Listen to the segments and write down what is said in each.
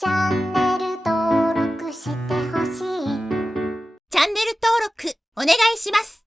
チャンネル登録してほしい。チャンネル登録お願いします。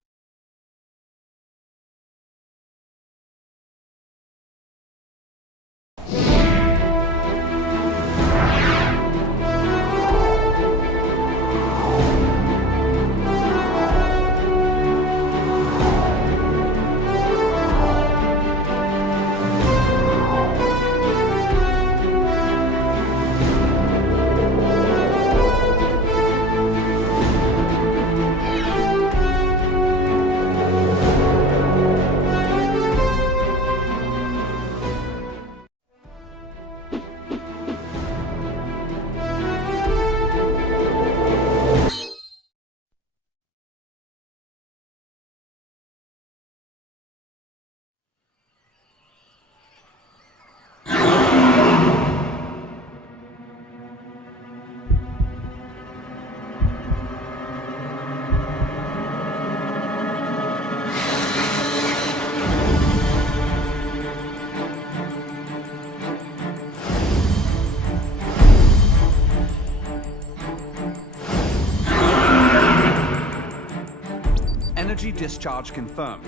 Energy discharge confirmed.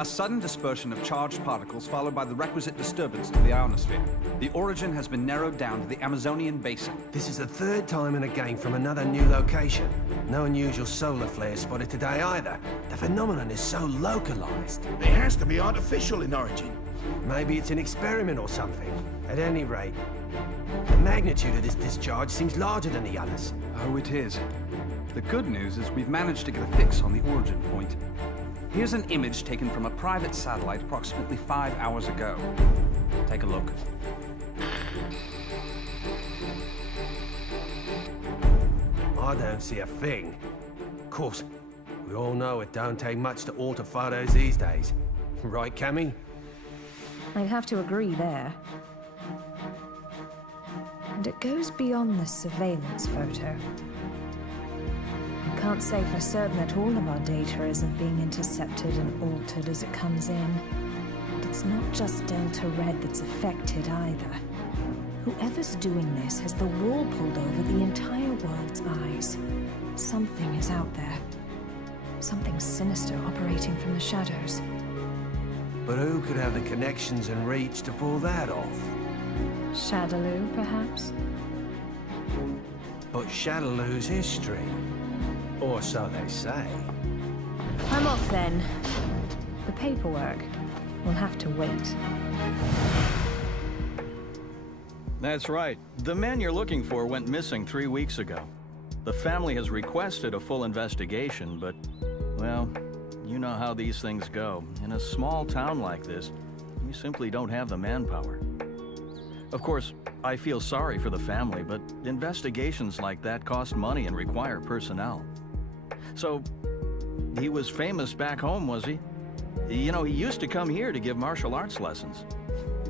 A sudden dispersion of charged particles followed by the requisite disturbance to the ionosphere. The origin has been narrowed down to the Amazonian basin. This is the third time in a game from another new location. No unusual solar flares spotted today either. The phenomenon is so localized. It has to be artificial in origin. Maybe it's an experiment or something. At any rate, the magnitude of this discharge seems larger than the others. Oh, it is. The good news is we've managed to get a fix on the origin point. Here's an image taken from a private satellite approximately 5 hours ago. Take a look. I don't see a thing. Of course, we all know it don't take much to alter photos these days. Right, Cami? I'd have to agree there. And it goes beyond the surveillance photo. I can't say for certain that all of our data isn't being intercepted and altered as it comes in. And it's not just Delta Red that's affected either. Whoever's doing this has the wool pulled over the entire world's eyes. Something is out there. Something sinister operating from the shadows. But who could have the connections and reach to pull that off? Shadaloo, perhaps? But Shadaloo's history. Or so they say. I'm off then. The paperwork will have to wait. That's right. The man you're looking for went missing 3 weeks ago. The family has requested a full investigation, but, well, you know how these things go. In a small town like this, we simply don't have the manpower. Of course, I feel sorry for the family, but investigations like that cost money and require personnel. So, he was famous back home, was he? You know, he used to come here to give martial arts lessons.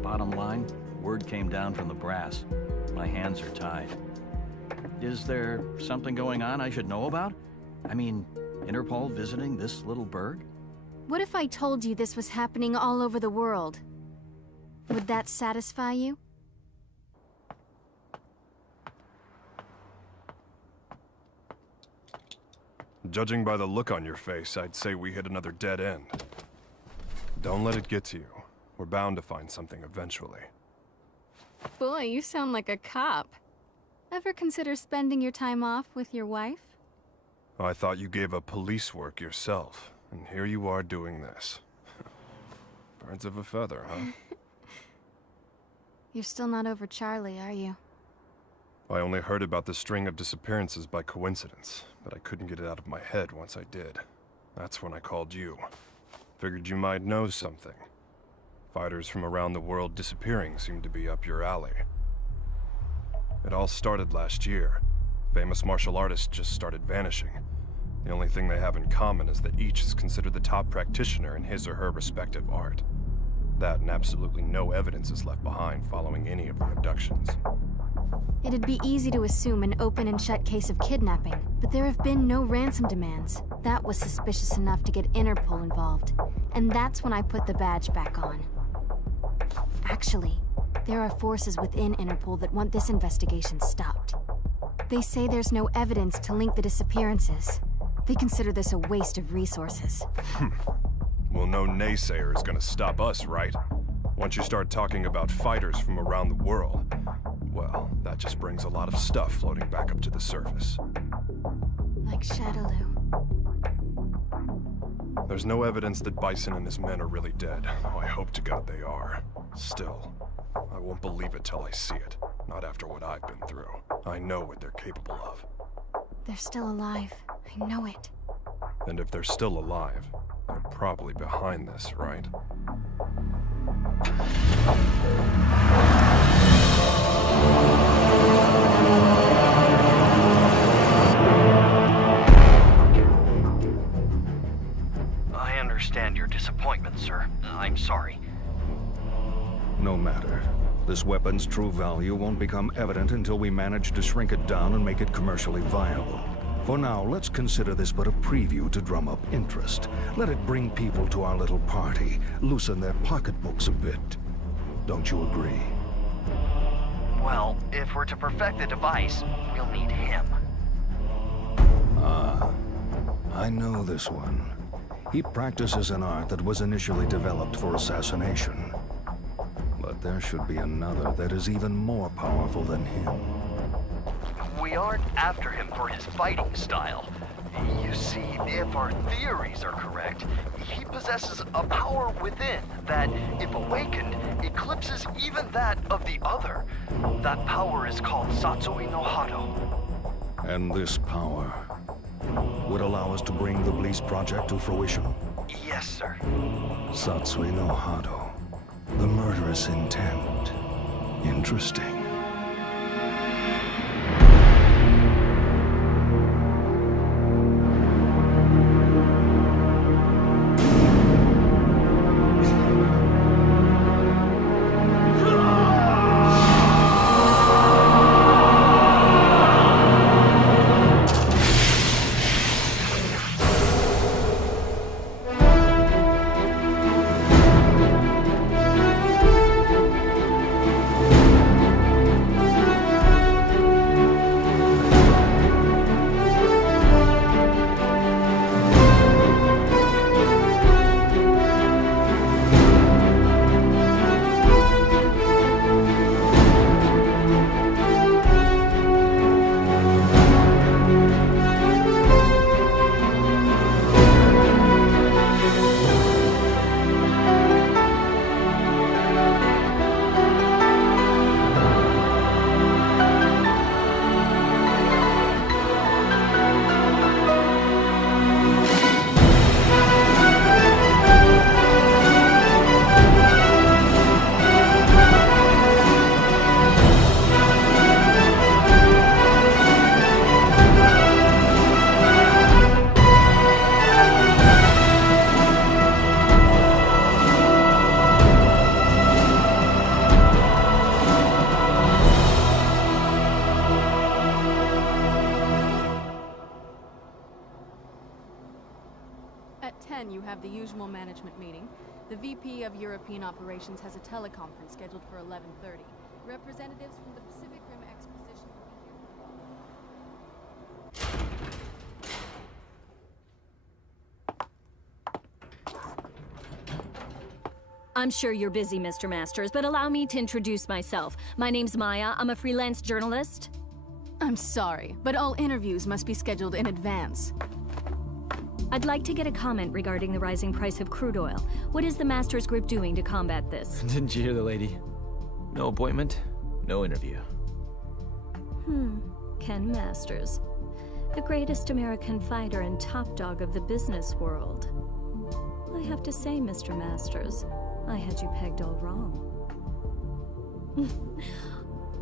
Bottom line, word came down from the brass. My hands are tied. Is there something going on I should know about? I mean, Interpol visiting this little burg? What if I told you this was happening all over the world? Would that satisfy you? Judging by the look on your face, I'd say we hit another dead end. Don't let it get to you. We're bound to find something eventually. Boy, you sound like a cop. Ever consider spending your time off with your wife? I thought you gave up police work yourself, and here you are doing this. Birds of a feather, huh? You're still not over Charlie, are you? I only heard about the string of disappearances by coincidence, but I couldn't get it out of my head once I did. That's when I called you. Figured you might know something. Fighters from around the world disappearing seemed to be up your alley. It all started last year. Famous martial artists just started vanishing. The only thing they have in common is that each is considered the top practitioner in his or her respective art. That and absolutely no evidence is left behind following any of the abductions. It'd be easy to assume an open and shut case of kidnapping, but there have been no ransom demands. That was suspicious enough to get Interpol involved, and that's when I put the badge back on. Actually, There are forces within Interpol that want this investigation stopped. They say there's no evidence to link the disappearances. They consider this a waste of resources. Well, no naysayer is gonna stop us, right? Once you start talking about fighters from around the world, well, that just brings a lot of stuff floating back up to the surface. Like Shadaloo. There's no evidence that Bison and his men are really dead, though I hope to God they are. Still, I won't believe it till I see it. Not after what I've been through. I know what they're capable of. They're still alive. I know it. And if they're still alive, they're probably behind this, right? I understand your disappointment, sir. I'm sorry. No matter. This weapon's true value won't become evident until we manage to shrink it down and make it commercially viable. For now, let's consider this but a preview to drum up interest. Let it bring people to our little party, loosen their pocketbooks a bit. Don't you agree? Well, if we're to perfect the device, we'll need him. Ah, I know this one. He practices an art that was initially developed for assassination. But there should be another that is even more powerful than him. We aren't after him for his fighting style. You see, if our theories are correct, he possesses a power within that, if awakened, eclipses even that of the other. That power is called Satsui no Hado. And this power would allow us to bring the Bleach project to fruition? Yes, sir. Satsui no Hado. The murderous intent. Interesting. At 10, you have the usual management meeting. The VP of European Operations has a teleconference scheduled for 11:30. Representatives from the Pacific Rim Exposition will be here. I'm sure you're busy, Mr. Masters, but allow me to introduce myself. My name's Maya. I'm a freelance journalist. I'm sorry, but all interviews must be scheduled in advance. I'd like to get a comment regarding the rising price of crude oil. What is the Masters Group doing to combat this? Didn't you hear the lady? No appointment, no interview. Ken Masters. The greatest American fighter and top dog of the business world. I have to say, Mr. Masters, I had you pegged all wrong.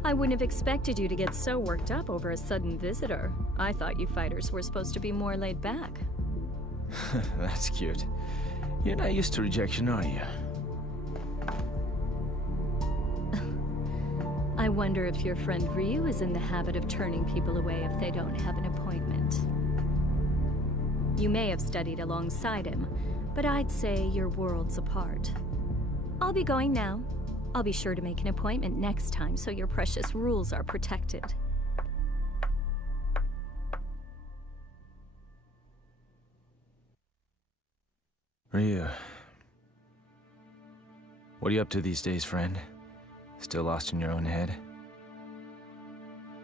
I wouldn't have expected you to get so worked up over a sudden visitor. I thought you fighters were supposed to be more laid back. That's cute. You're not used to rejection, are you? I wonder if your friend Ryu is in the habit of turning people away if they don't have an appointment. You may have studied alongside him, but I'd say you're worlds apart. I'll be going now. I'll be sure to make an appointment next time so your precious rules are protected. Ryu. What are you up to these days, friend? Still lost in your own head?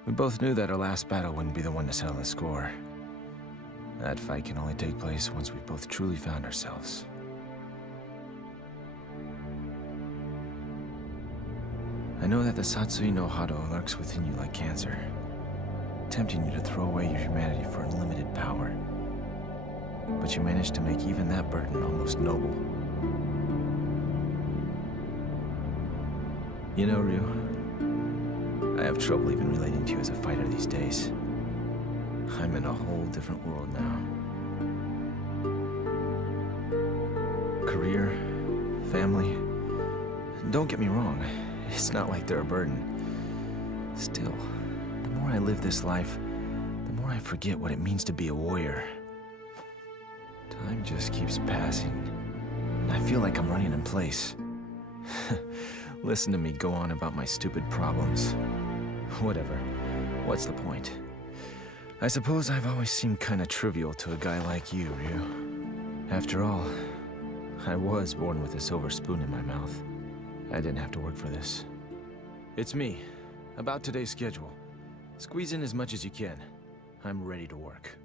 We both knew that our last battle wouldn't be the one to settle the score. That fight can only take place once we've both truly found ourselves. I know that the Satsui no Hado lurks within you like cancer, tempting you to throw away your humanity for unlimited power. But you managed to make even that burden almost noble. You know, Ryu, I have trouble even relating to you as a fighter these days. I'm in a whole different world now. Career, family. Don't get me wrong, it's not like they're a burden. Still, the more I live this life, the more I forget what it means to be a warrior. Time just keeps passing, and I feel like I'm running in place. Listen to me go on about my stupid problems. Whatever. What's the point? I suppose I've always seemed kinda trivial to a guy like you, Ryu. After all, I was born with a silver spoon in my mouth. I didn't have to work for this. It's me. About today's schedule. Squeeze in as much as you can. I'm ready to work.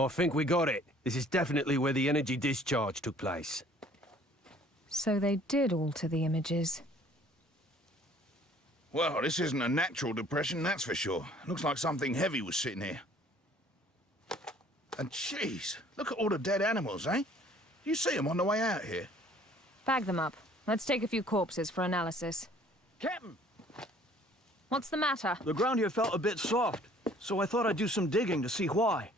I think we got it. This is definitely where the energy discharge took place. So they did alter the images. Well, this isn't a natural depression, that's for sure. Looks like something heavy was sitting here. And jeez, look at all the dead animals, eh? You see them on the way out here. Bag them up. Let's take a few corpses for analysis. Captain! What's the matter? The ground here felt a bit soft, so I thought I'd do some digging to see why.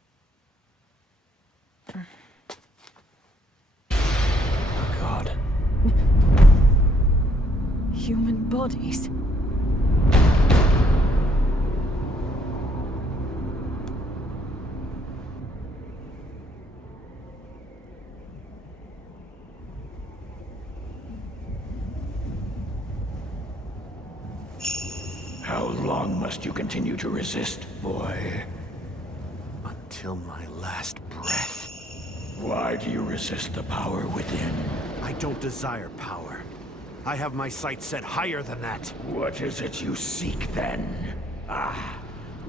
Oh, God. Human bodies. How long must you continue to resist, boy? Until my last breath. Why do you resist the power within? I don't desire power. I have my sights set higher than that. What is it you seek, then? Ah,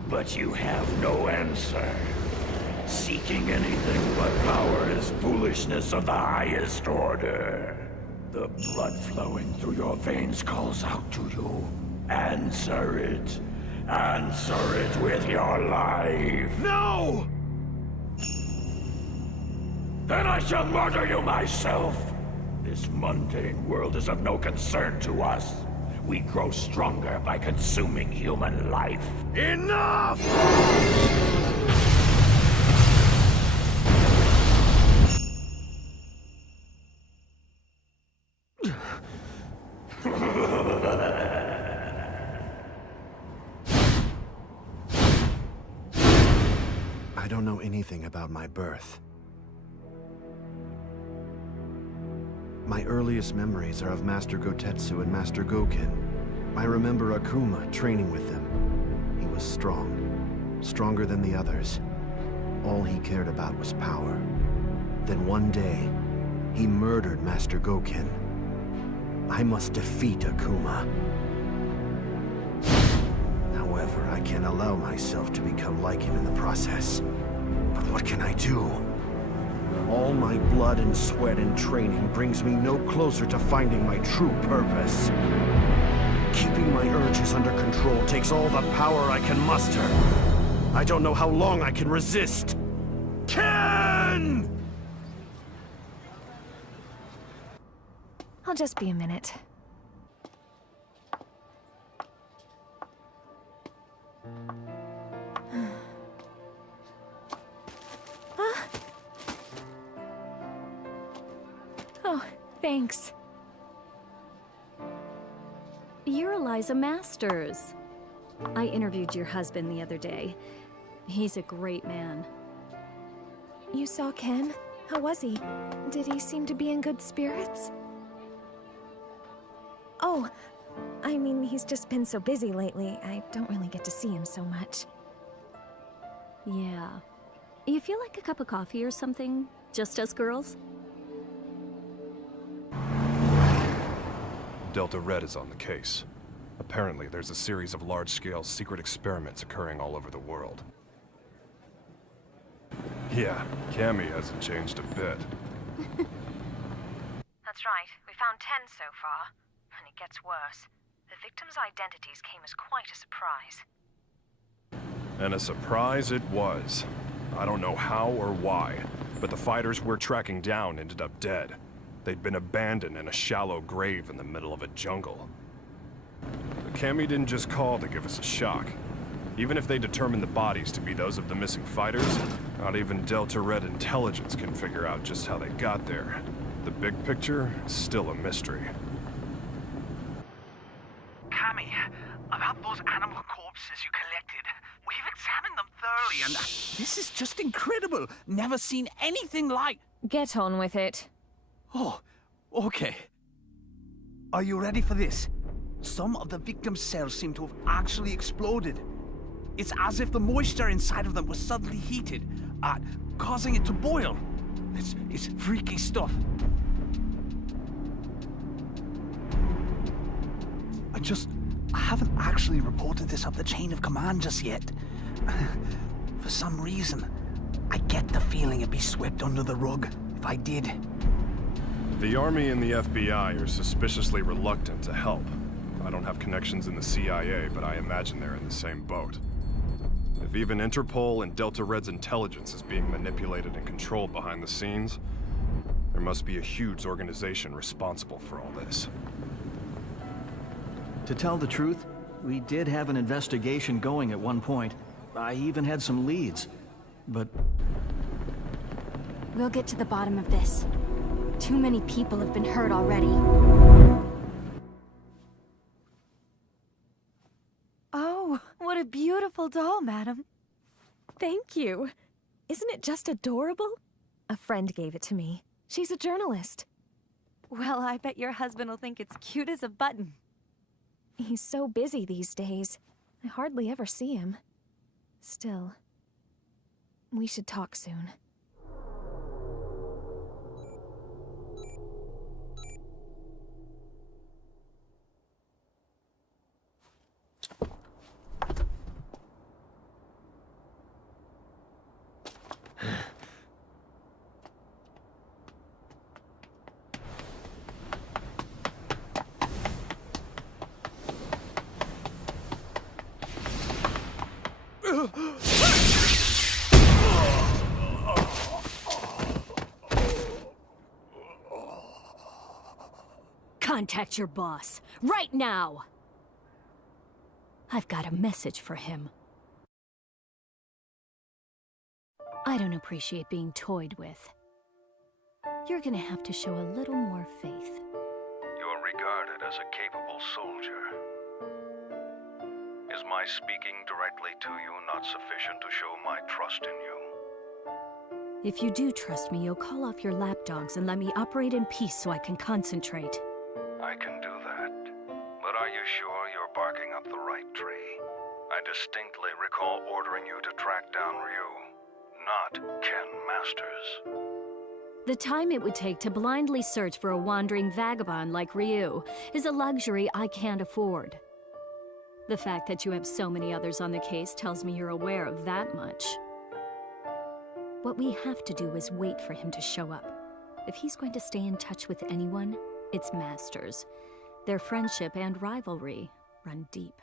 but you have no answer. Seeking anything but power is foolishness of the highest order. The blood flowing through your veins calls out to you. Answer it. Answer it with your life. No! Then I shall murder you myself. This mundane world is of no concern to us. We grow stronger by consuming human life. Enough! I don't know anything about my birth. My earliest memories are of Master Gotetsu and Master Goken. I remember Akuma training with them. He was strong, stronger than the others. All he cared about was power. Then one day, he murdered Master Goken. I must defeat Akuma. However, I can't allow myself to become like him in the process. But what can I do? All my blood and sweat and training brings me no closer to finding my true purpose. Keeping my urges under control takes all the power I can muster. I don't know how long I can resist. Ken! I'll just be a minute. Thanks. You're Eliza Masters. I interviewed your husband the other day. He's a great man. You saw Ken? How was he? Did he seem to be in good spirits? Oh, I mean, he's just been so busy lately. I don't really get to see him so much. Yeah. You feel like a cup of coffee or something? Just us girls? Delta Red is on the case. Apparently, there's a series of large-scale secret experiments occurring all over the world. Yeah, Cami hasn't changed a bit. That's right. We found 10 so far. And it gets worse. The victims' identities came as quite a surprise. And a surprise it was. I don't know how or why, but the fighters we're tracking down ended up dead. They'd been abandoned in a shallow grave in the middle of a jungle. But Cami didn't just call to give us a shock. Even if they determine the bodies to be those of the missing fighters, not even Delta Red intelligence can figure out just how they got there. The big picture is still a mystery. Cami, about those animal corpses you collected. We've examined them thoroughly and... This is just incredible! Never seen anything like... Get on with it. Oh, okay. Are you ready for this? Some of the victims' cells seem to have actually exploded. It's as if the moisture inside of them was suddenly heated, causing it to boil. It's freaky stuff. I haven't actually reported this up the chain of command just yet. For some reason, I get the feeling it'd be swept under the rug if I did. The Army and the FBI are suspiciously reluctant to help. I don't have connections in the CIA, but I imagine they're in the same boat. If even Interpol and Delta Red's intelligence is being manipulated and controlled behind the scenes, there must be a huge organization responsible for all this. To tell the truth, we did have an investigation going at one point. I even had some leads, but... We'll get to the bottom of this. Too many people have been hurt already. Oh, what a beautiful doll, madam. Thank you. Isn't it just adorable? A friend gave it to me. She's a journalist. Well, I bet your husband will think it's cute as a button. He's so busy these days. I hardly ever see him. Still, we should talk soon. Contact your boss, right now! I've got a message for him. I don't appreciate being toyed with. You're gonna have to show a little more faith. You're regarded as a capable soldier. Is my speaking directly to you not sufficient to show my trust in you? If you do trust me, you'll call off your lapdogs and let me operate in peace so I can concentrate. I can do that. But are you sure you're barking up the right tree? I distinctly recall ordering you to track down Ryu, not Ken Masters. The time it would take to blindly search for a wandering vagabond like Ryu is a luxury I can't afford. The fact that you have so many others on the case tells me you're aware of that much. What we have to do is wait for him to show up. If he's going to stay in touch with anyone, it's Masters. Their friendship and rivalry run deep.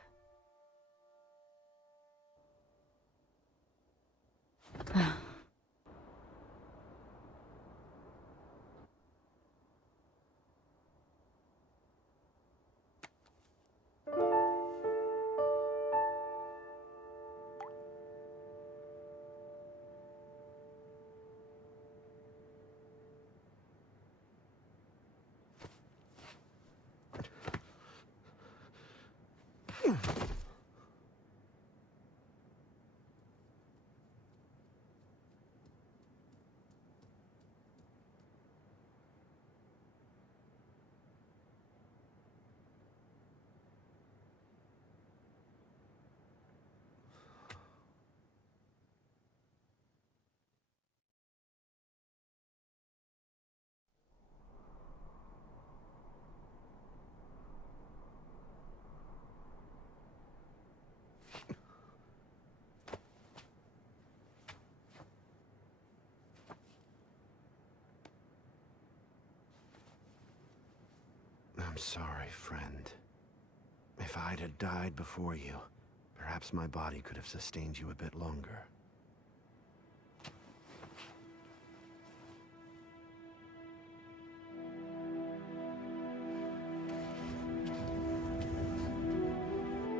I'm sorry, friend. If I'd have died before you, perhaps my body could have sustained you a bit longer.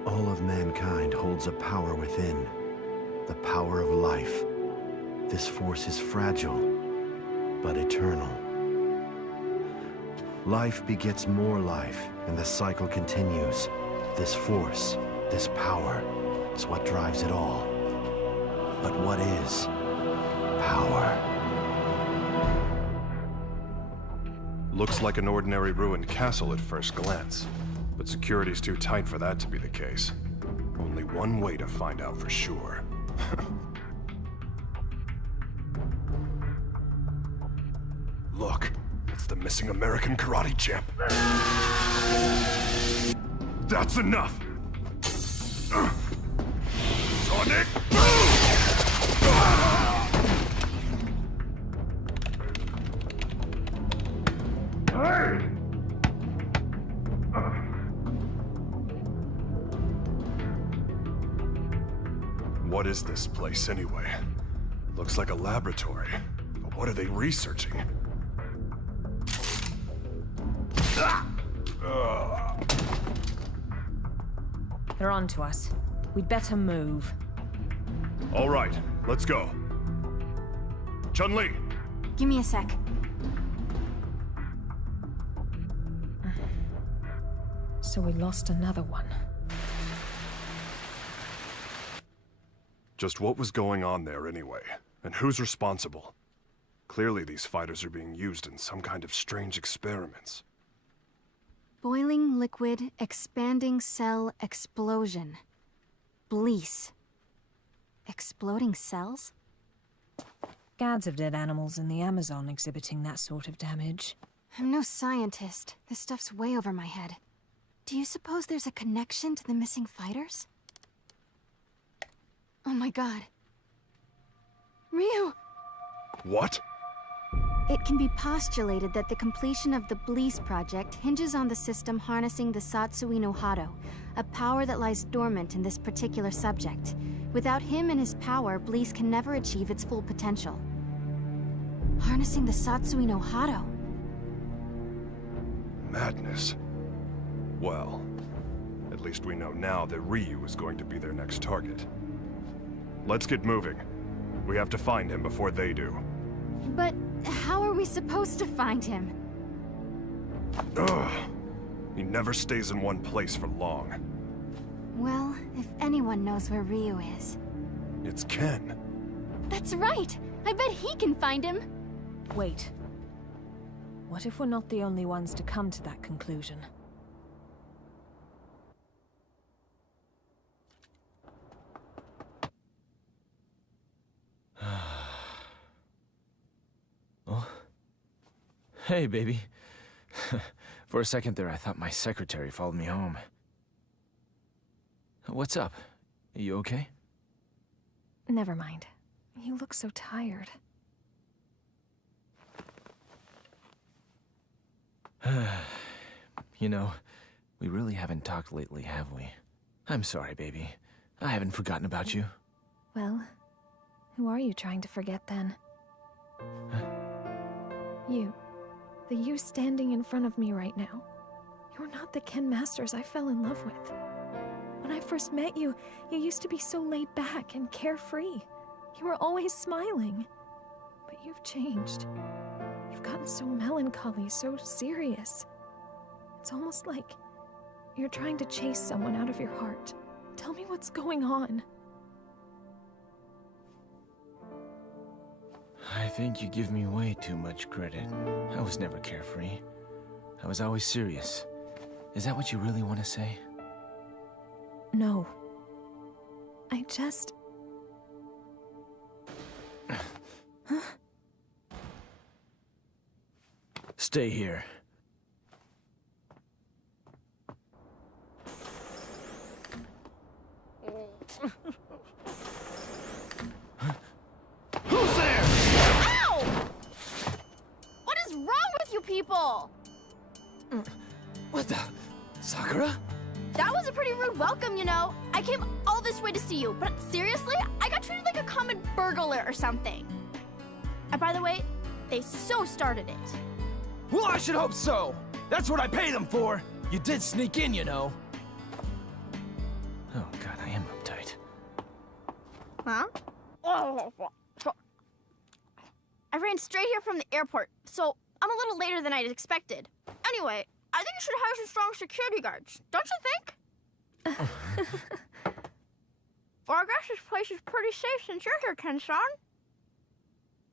All of mankind holds a power within, the power of life. This force is fragile, but eternal. Life begets more life, and the cycle continues. This force, this power, is what drives it all. But what is power? Looks like an ordinary ruined castle at first glance, but security's too tight for that to be the case. Only one way to find out for sure. Look, it's the missing American karate champ. That's enough! Sonic boom! Hey! What is this place anyway? Looks like a laboratory. But what are they researching? They're on to us. We'd better move. All right, let's go. Chun-Li! Give me a sec. So we lost another one. Just what was going on there anyway? And who's responsible? Clearly these fighters are being used in some kind of strange experiments. Boiling liquid, expanding cell explosion. Blease. Exploding cells? Gads of dead animals in the Amazon exhibiting that sort of damage. I'm no scientist. This stuff's way over my head. Do you suppose there's a connection to the missing fighters? Oh my god. Ryu! What? It can be postulated that the completion of the Blease project hinges on the system harnessing the Satsui no Hado, a power that lies dormant in this particular subject. Without him and his power, Blease can never achieve its full potential. Harnessing the Satsui no Hado. Madness. Well, at least we know now that Ryu is going to be their next target. Let's get moving. We have to find him before they do. But how are we supposed to find him? Ugh. He never stays in one place for long. Well, if anyone knows where Ryu is... It's Ken. That's right! I bet he can find him! Wait. What if we're not the only ones to come to that conclusion? Oh? Hey, baby. For a second there, I thought my secretary followed me home. What's up? Are you okay? Never mind. You look so tired. You know, we really haven't talked lately, have we? I'm sorry, baby. I haven't forgotten about you. Well, who are you trying to forget then? You. The you standing in front of me right now. You're not the Ken Masters I fell in love with. When I first met you, you used to be so laid back and carefree. You were always smiling. But you've changed. You've gotten so melancholy, so serious. It's almost like you're trying to chase someone out of your heart. Tell me what's going on. I think you give me way too much credit. I was never carefree. I was always serious. Is that what you really want to say? No. I just... Huh? Stay here. Who's there? Ow! What is wrong with you people? What the? Sakura? That was a pretty rude welcome, you know. I came all this way to see you, but seriously, I got treated like a common burglar or something. And by the way, they so started it. Well, I should hope so. That's what I pay them for. You did sneak in, you know. Oh, God, I am uptight. Huh? I ran straight here from the airport, so I'm a little later than I'd expected. Anyway, I think you should hire some strong security guards, don't you think? Well, I guess this place is pretty safe since you're here, Ken-san.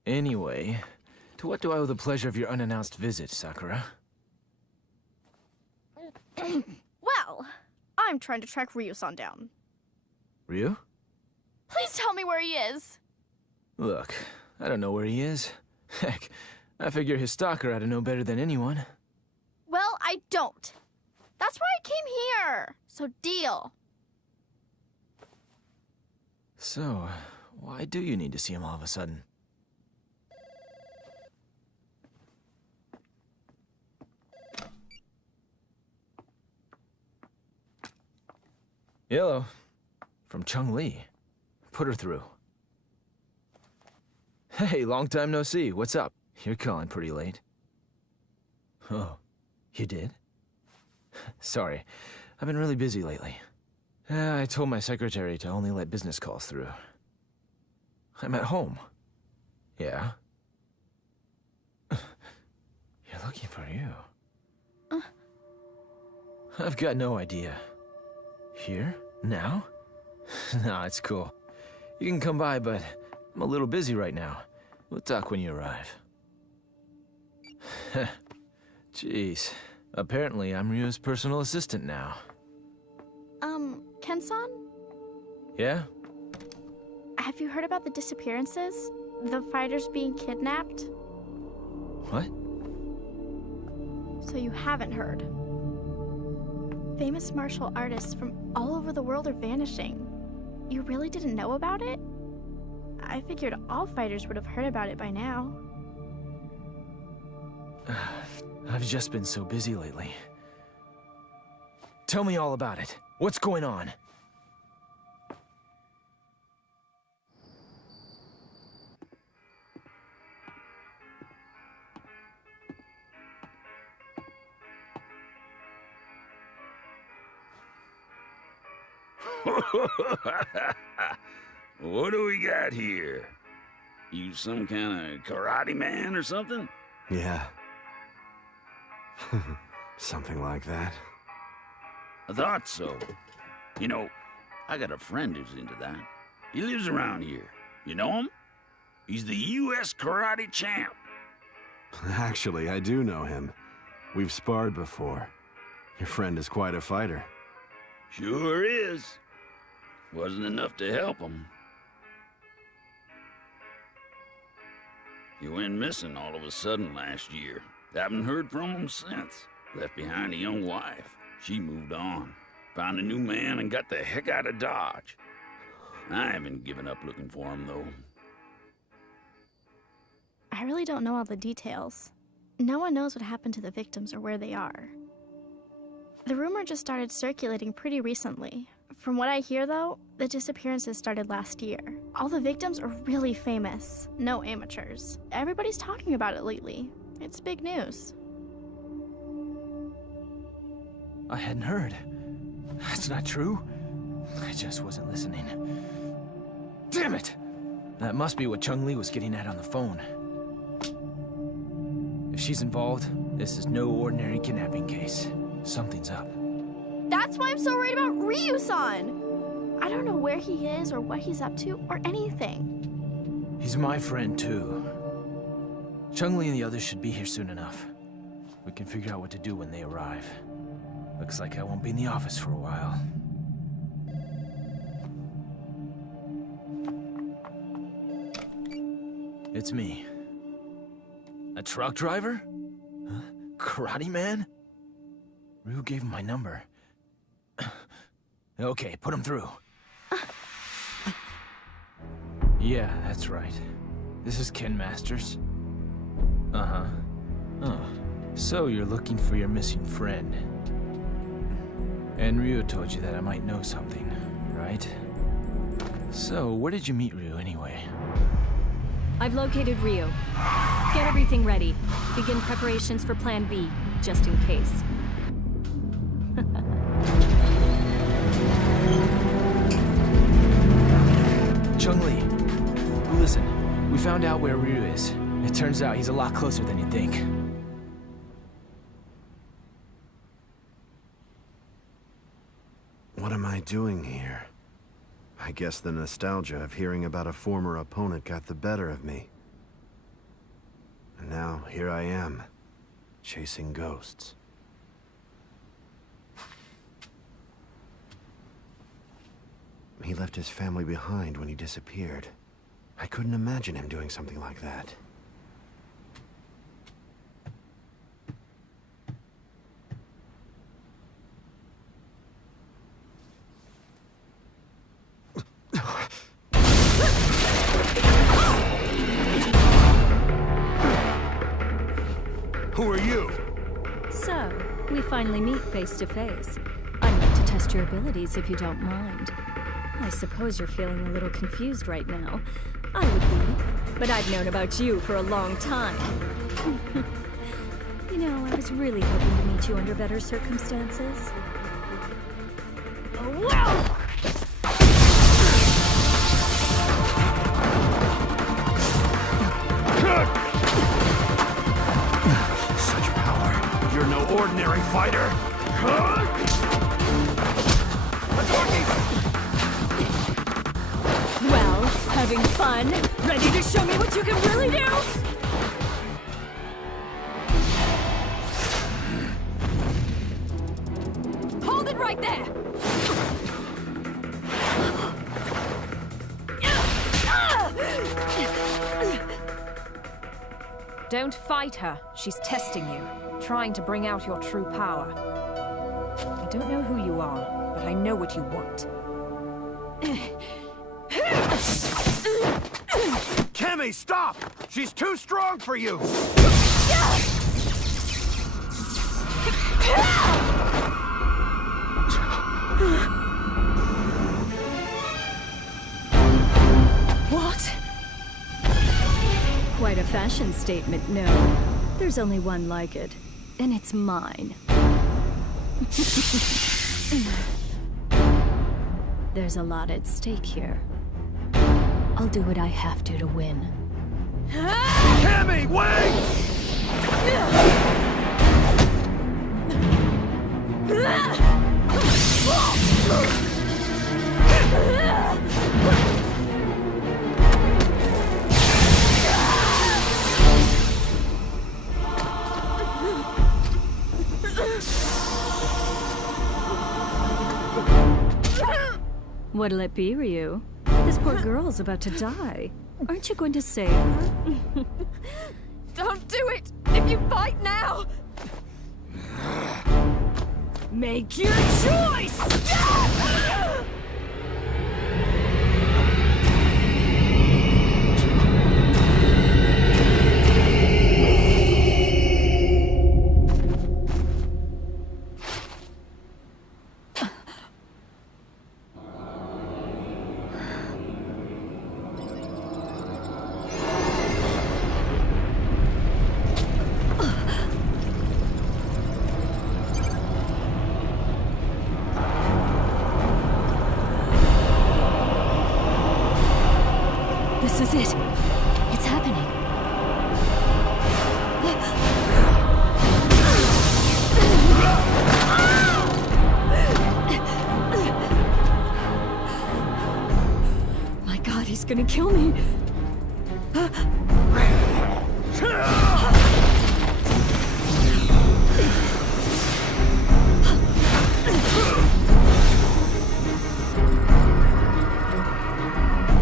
Anyway, to what do I owe the pleasure of your unannounced visit, Sakura? Well, I'm trying to track Ryu-san down. Ryu? Please tell me where he is. Look, I don't know where he is. Heck, I figure his stalker ought to know better than anyone. Well, I don't. That's why I came here. So deal. So, why do you need to see him all of a sudden? Hello. From Chung-Li. Put her through. Hey, long time no see. What's up? You're calling pretty late. Oh, you did? Sorry, I've been really busy lately. I told my secretary to only let business calls through. I'm at home. Yeah? You're looking for you. I've got no idea. Here? Now? Nah, it's cool. You can come by, but I'm a little busy right now. We'll talk when you arrive. Jeez. Apparently, I'm Ryu's personal assistant now. Ken-san? Yeah? Have you heard about the disappearances? The fighters being kidnapped? What? So you haven't heard. Famous martial artists from all over the world are vanishing. You really didn't know about it? I figured all fighters would have heard about it by now. I've just been so busy lately. Tell me all about it. What's going on? What do we got here? You some kind of karate man or something? Yeah. Something like that. I thought so. You know, I got a friend who's into that. He lives around here. You know him? He's the U.S. karate champ. Actually, I do know him. We've sparred before. Your friend is quite a fighter. Sure is. Wasn't enough to help him. He went missing all of a sudden last year. Haven't heard from him since. Left behind a young wife. She moved on. Found a new man and got the heck out of Dodge. I haven't given up looking for him, though. I really don't know all the details. No one knows what happened to the victims or where they are. The rumor just started circulating pretty recently. From what I hear, though, the disappearances started last year. All the victims are really famous. No amateurs. Everybody's talking about it lately. It's big news. I hadn't heard. That's not true. I just wasn't listening. Damn it! That must be what Chung-Li was getting at on the phone. If she's involved, this is no ordinary kidnapping case. Something's up. That's why I'm so worried about Ryu-san! I don't know where he is or what he's up to or anything. He's my friend, too. Chung-Li and the others should be here soon enough. We can figure out what to do when they arrive. Looks like I won't be in the office for a while. It's me. A truck driver? Huh? Karate man? Ryu gave him my number. Okay, put him through. Yeah, that's right. This is Ken Masters. Uh-huh. Oh, so you're looking for your missing friend. And Ryu told you that I might know something, right? So, where did you meet Ryu anyway? I've located Ryu. Get everything ready. Begin preparations for Plan B, just in case. Chun-Li, listen, we found out where Ryu is. It turns out he's a lot closer than you think. What am I doing here? I guess the nostalgia of hearing about a former opponent got the better of me. And now, here I am, chasing ghosts. He left his family behind when he disappeared. I couldn't imagine him doing something like that. Who are you? So, we finally meet face to face. I'd like to test your abilities if you don't mind. I suppose you're feeling a little confused right now. I would be, but I've known about you for a long time. You know, I was really hoping to meet you under better circumstances. Oh, wow! Such power. You're no ordinary fighter. Well, having fun? Ready to show me what you can really do? Hold it right there! Don't fight her. She's testing you, trying to bring out your true power. I don't know who you are, but I know what you want. Cumi, stop! She's too strong for you! What? Quite a fashion statement, no. There's only one like it, and it's mine. There's a lot at stake here. I'll do what I have to win. Cumi, wait! What'll it be, Ryu? This poor girl's about to die. Aren't you going to save her? Don't do it! If you fight now! Make your choice! This is it. It's happening. My God, he's gonna kill me.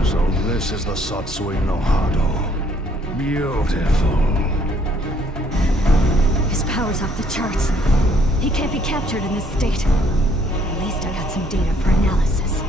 So this is the Satsui no Hado. Beautiful. His power's off the charts. He can't be captured in this state. At least I got some data for analysis.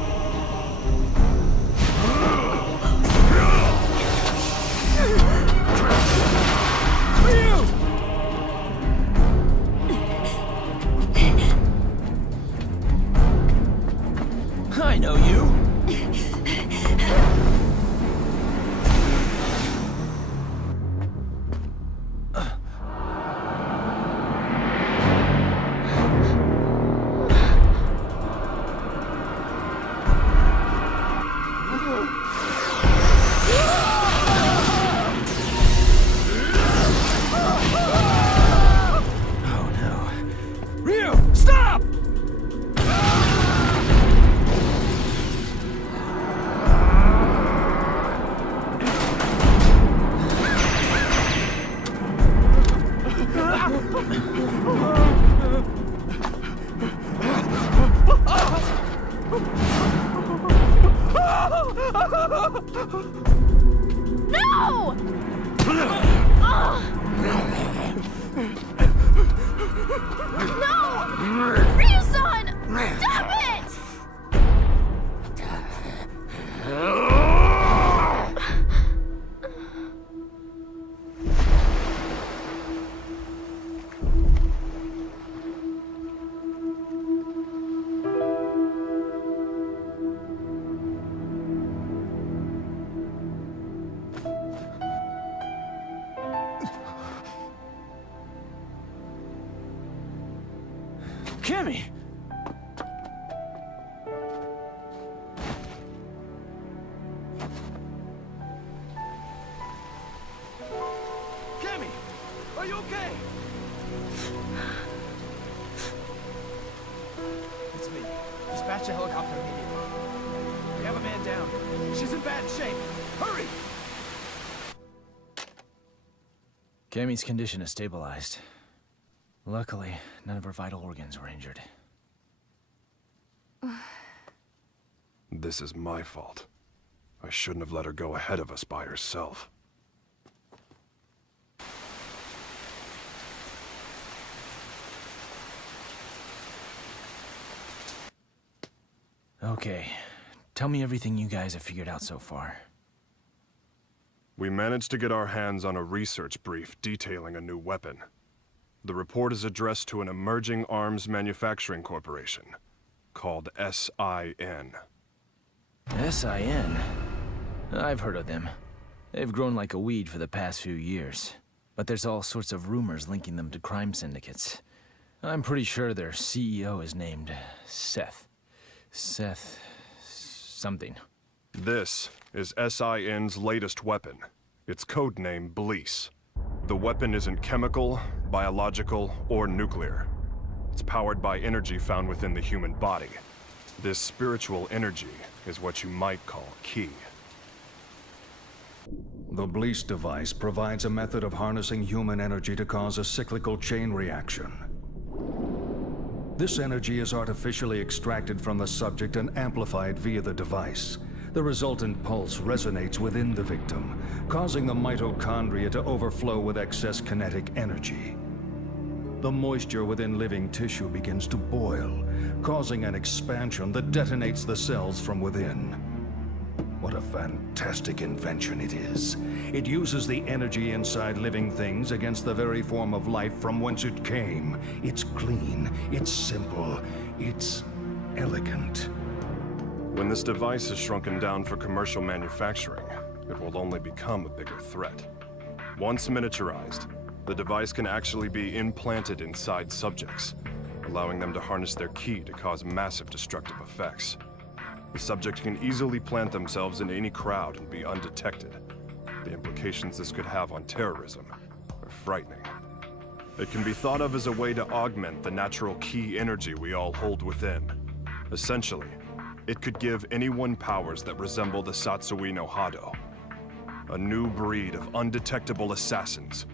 Cumi! Cumi! Are you okay? It's me. Dispatch a helicopter immediately. We have a man down. She's in bad shape. Hurry! Cammy's condition is stabilized. Luckily, none of her vital organs were injured. This is my fault. I shouldn't have let her go ahead of us by herself. Okay. Tell me everything you guys have figured out so far. We managed to get our hands on a research brief detailing a new weapon. The report is addressed to an emerging arms manufacturing corporation called SIN. SIN? I've heard of them. They've grown like a weed for the past few years. But there's all sorts of rumors linking them to crime syndicates. I'm pretty sure their CEO is named Seth. Seth... something. This is SIN's latest weapon. Its codename Bleece. The weapon isn't chemical, biological, or nuclear. It's powered by energy found within the human body. This spiritual energy is what you might call ki. The Bleece device provides a method of harnessing human energy to cause a cyclical chain reaction. This energy is artificially extracted from the subject and amplified via the device. The resultant pulse resonates within the victim, causing the mitochondria to overflow with excess kinetic energy. The moisture within living tissue begins to boil, causing an expansion that detonates the cells from within. What a fantastic invention it is. It uses the energy inside living things against the very form of life from whence it came. It's clean, it's simple, it's elegant. When this device is shrunken down for commercial manufacturing, it will only become a bigger threat. Once miniaturized, the device can actually be implanted inside subjects, allowing them to harness their ki to cause massive destructive effects. The subject can easily plant themselves into any crowd and be undetected. The implications this could have on terrorism are frightening. It can be thought of as a way to augment the natural ki energy we all hold within. Essentially, it could give anyone powers that resemble the Satsui no Hado. A new breed of undetectable assassins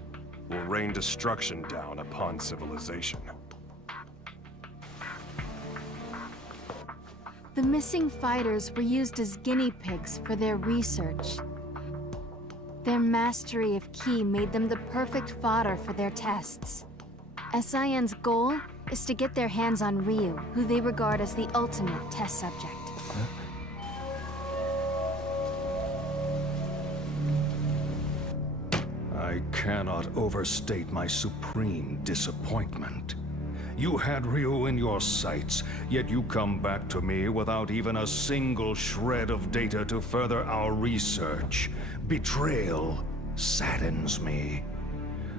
will rain destruction down upon civilization. The missing fighters were used as guinea pigs for their research. Their mastery of ki made them the perfect fodder for their tests. SIN's goal is to get their hands on Ryu, who they regard as the ultimate test subject. I cannot overstate my supreme disappointment. You had Ryu in your sights, yet you come back to me without even a single shred of data to further our research. Betrayal saddens me.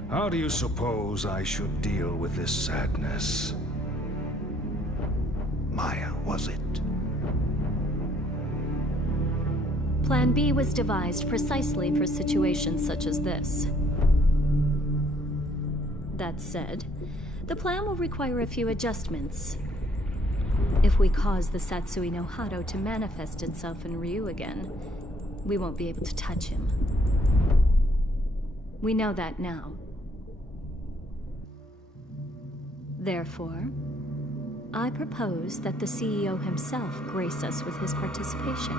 How do you suppose I should deal with this sadness? Maya, was it? Plan B was devised precisely for situations such as this. That said, the plan will require a few adjustments. If we cause the Satsui no Hado to manifest itself in Ryu again, we won't be able to touch him. We know that now. Therefore, I propose that the CEO himself grace us with his participation.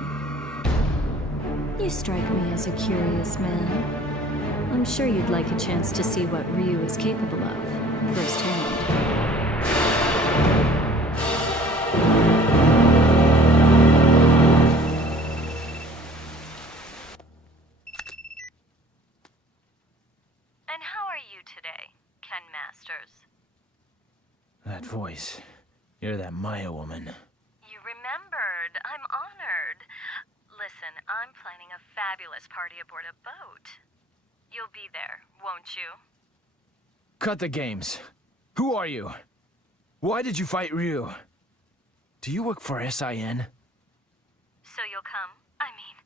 You strike me as a curious man. I'm sure you'd like a chance to see what Ryu is capable of, firsthand. And how are you today, Ken Masters? That voice. You're that Maya woman. You remembered. I'm honored. Listen, I'm planning a fabulous party aboard a boat. You'll be there, won't you? Cut the games. Who are you? Why did you fight Ryu? Do you work for SIN? So you'll come? I mean,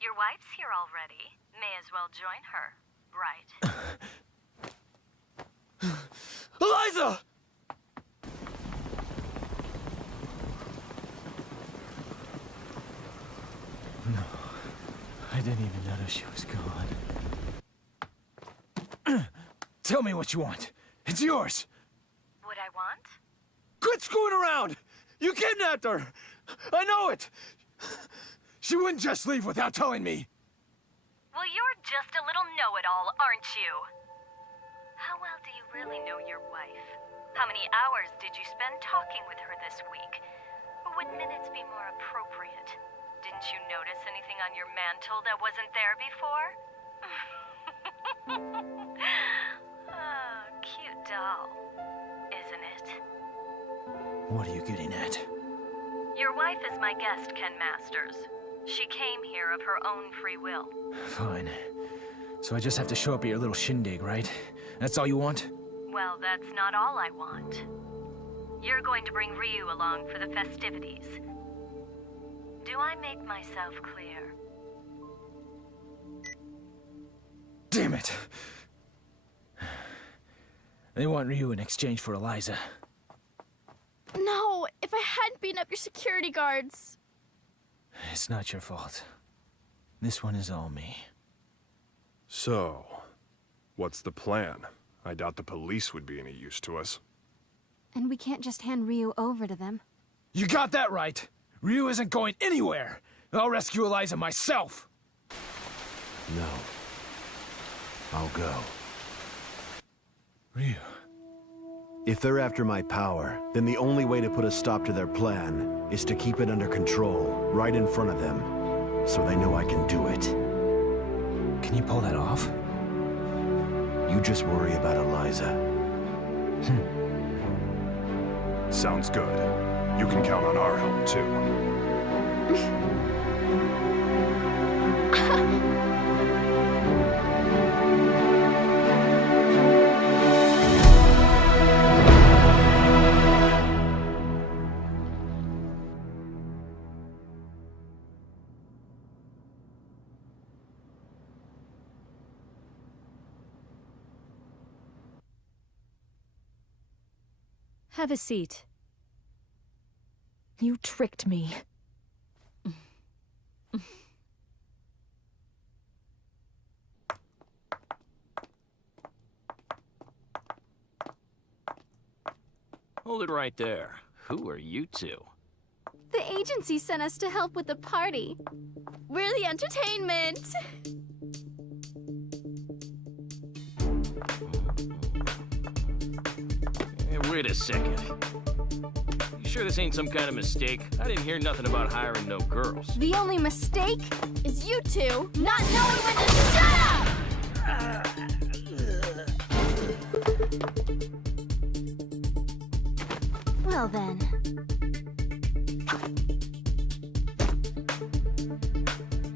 your wife's here already. May as well join her, right? Eliza! No, I didn't even notice she was gone. Tell me what you want. It's yours. What I want? Quit screwing around! You kidnapped her! I know it! She wouldn't just leave without telling me. Well, you're just a little know-it-all, aren't you? How well do you really know your wife? How many hours did you spend talking with her this week? Or would minutes be more appropriate? Didn't you notice anything on your mantle that wasn't there before? Oh, cute doll, isn't it? What are you getting at? Your wife is my guest, Ken Masters. She came here of her own free will. Fine. So I just have to show up at your little shindig, right? That's all you want? Well, that's not all I want. You're going to bring Ryu along for the festivities. Do I make myself clear? Damn it! They want Ryu in exchange for Eliza. No, if I hadn't beaten up your security guards. It's not your fault. This one is all me. So, what's the plan? I doubt the police would be any use to us. And we can't just hand Ryu over to them. You got that right! Ryu isn't going anywhere! I'll rescue Eliza myself! No. I'll go. Ryu. If they're after my power, then the only way to put a stop to their plan is to keep it under control, right in front of them, so they know I can do it. Can you pull that off? You just worry about Eliza. Sounds good. You can count on our help, too. Have a seat. You tricked me. Hold it right there. Who are you two? The agency sent us to help with the party. We're the entertainment. Hey, wait a second. You sure this ain't some kind of mistake? I didn't hear nothing about hiring no girls. The only mistake is you two not knowing when to shut up! Well then.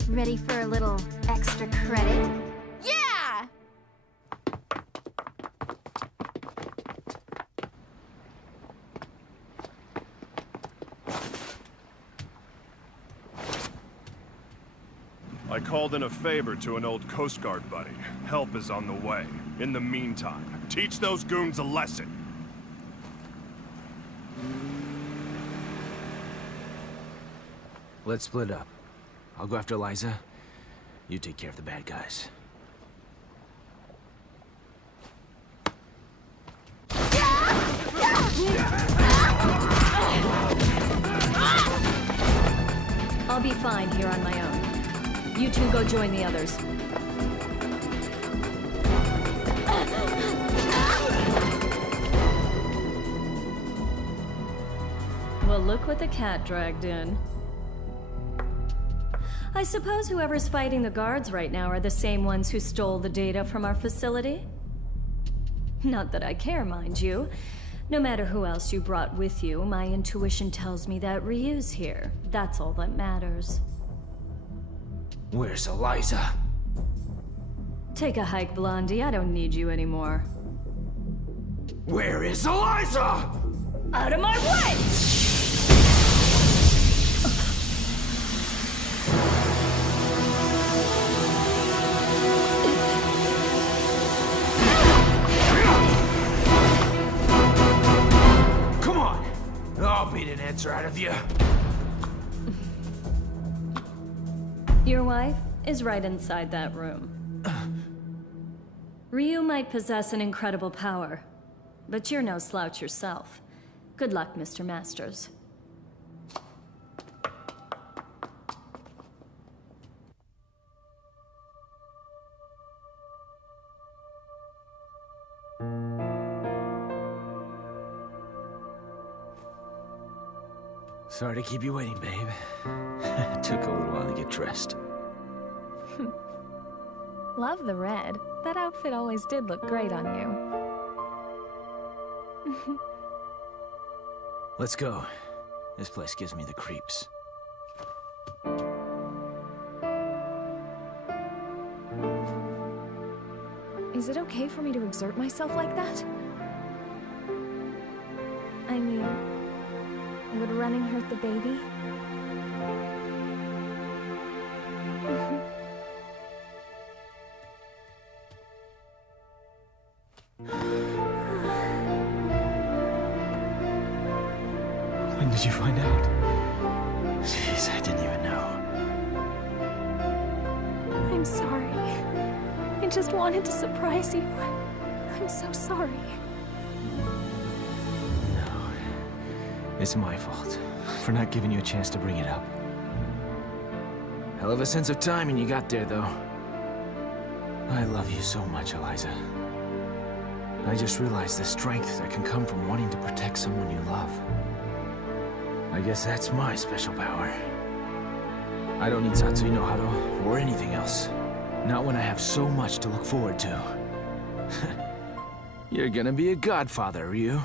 Ready for a little extra credit? Yeah! I called in a favor to an old Coast Guard buddy. Help is on the way. In the meantime, teach those goons a lesson. Let's split up. I'll go after Eliza. You take care of the bad guys. I'll be fine here on my own. You two go join the others. Well, look what the cat dragged in. I suppose whoever's fighting the guards right now are the same ones who stole the data from our facility? Not that I care, mind you. No matter who else you brought with you, my intuition tells me that Ryu's here. That's all that matters. Where's Eliza? Take a hike, Blondie. I don't need you anymore. Where is Eliza? Out of my way! Come on! I'll beat an answer out of you. Your wife is right inside that room. Ryu might possess an incredible power, but you're no slouch yourself. Good luck, Mr. Masters. Sorry to keep you waiting, babe. It took a little while to get dressed. Love the red. That outfit always did look great on you. Let's go. This place gives me the creeps. Is it okay for me to exert myself like that? I mean, would running hurt the baby? When did you find out? Jeez, I didn't even know. I'm sorry. I just wanted to surprise you. I'm so sorry. It's my fault for not giving you a chance to bring it up. Hell of a sense of timing you got there, though. I love you so much, Eliza. I just realized the strength that can come from wanting to protect someone you love. I guess that's my special power. I don't need Satsui no Hado or anything else. Not when I have so much to look forward to. You're gonna be a godfather, Ryu.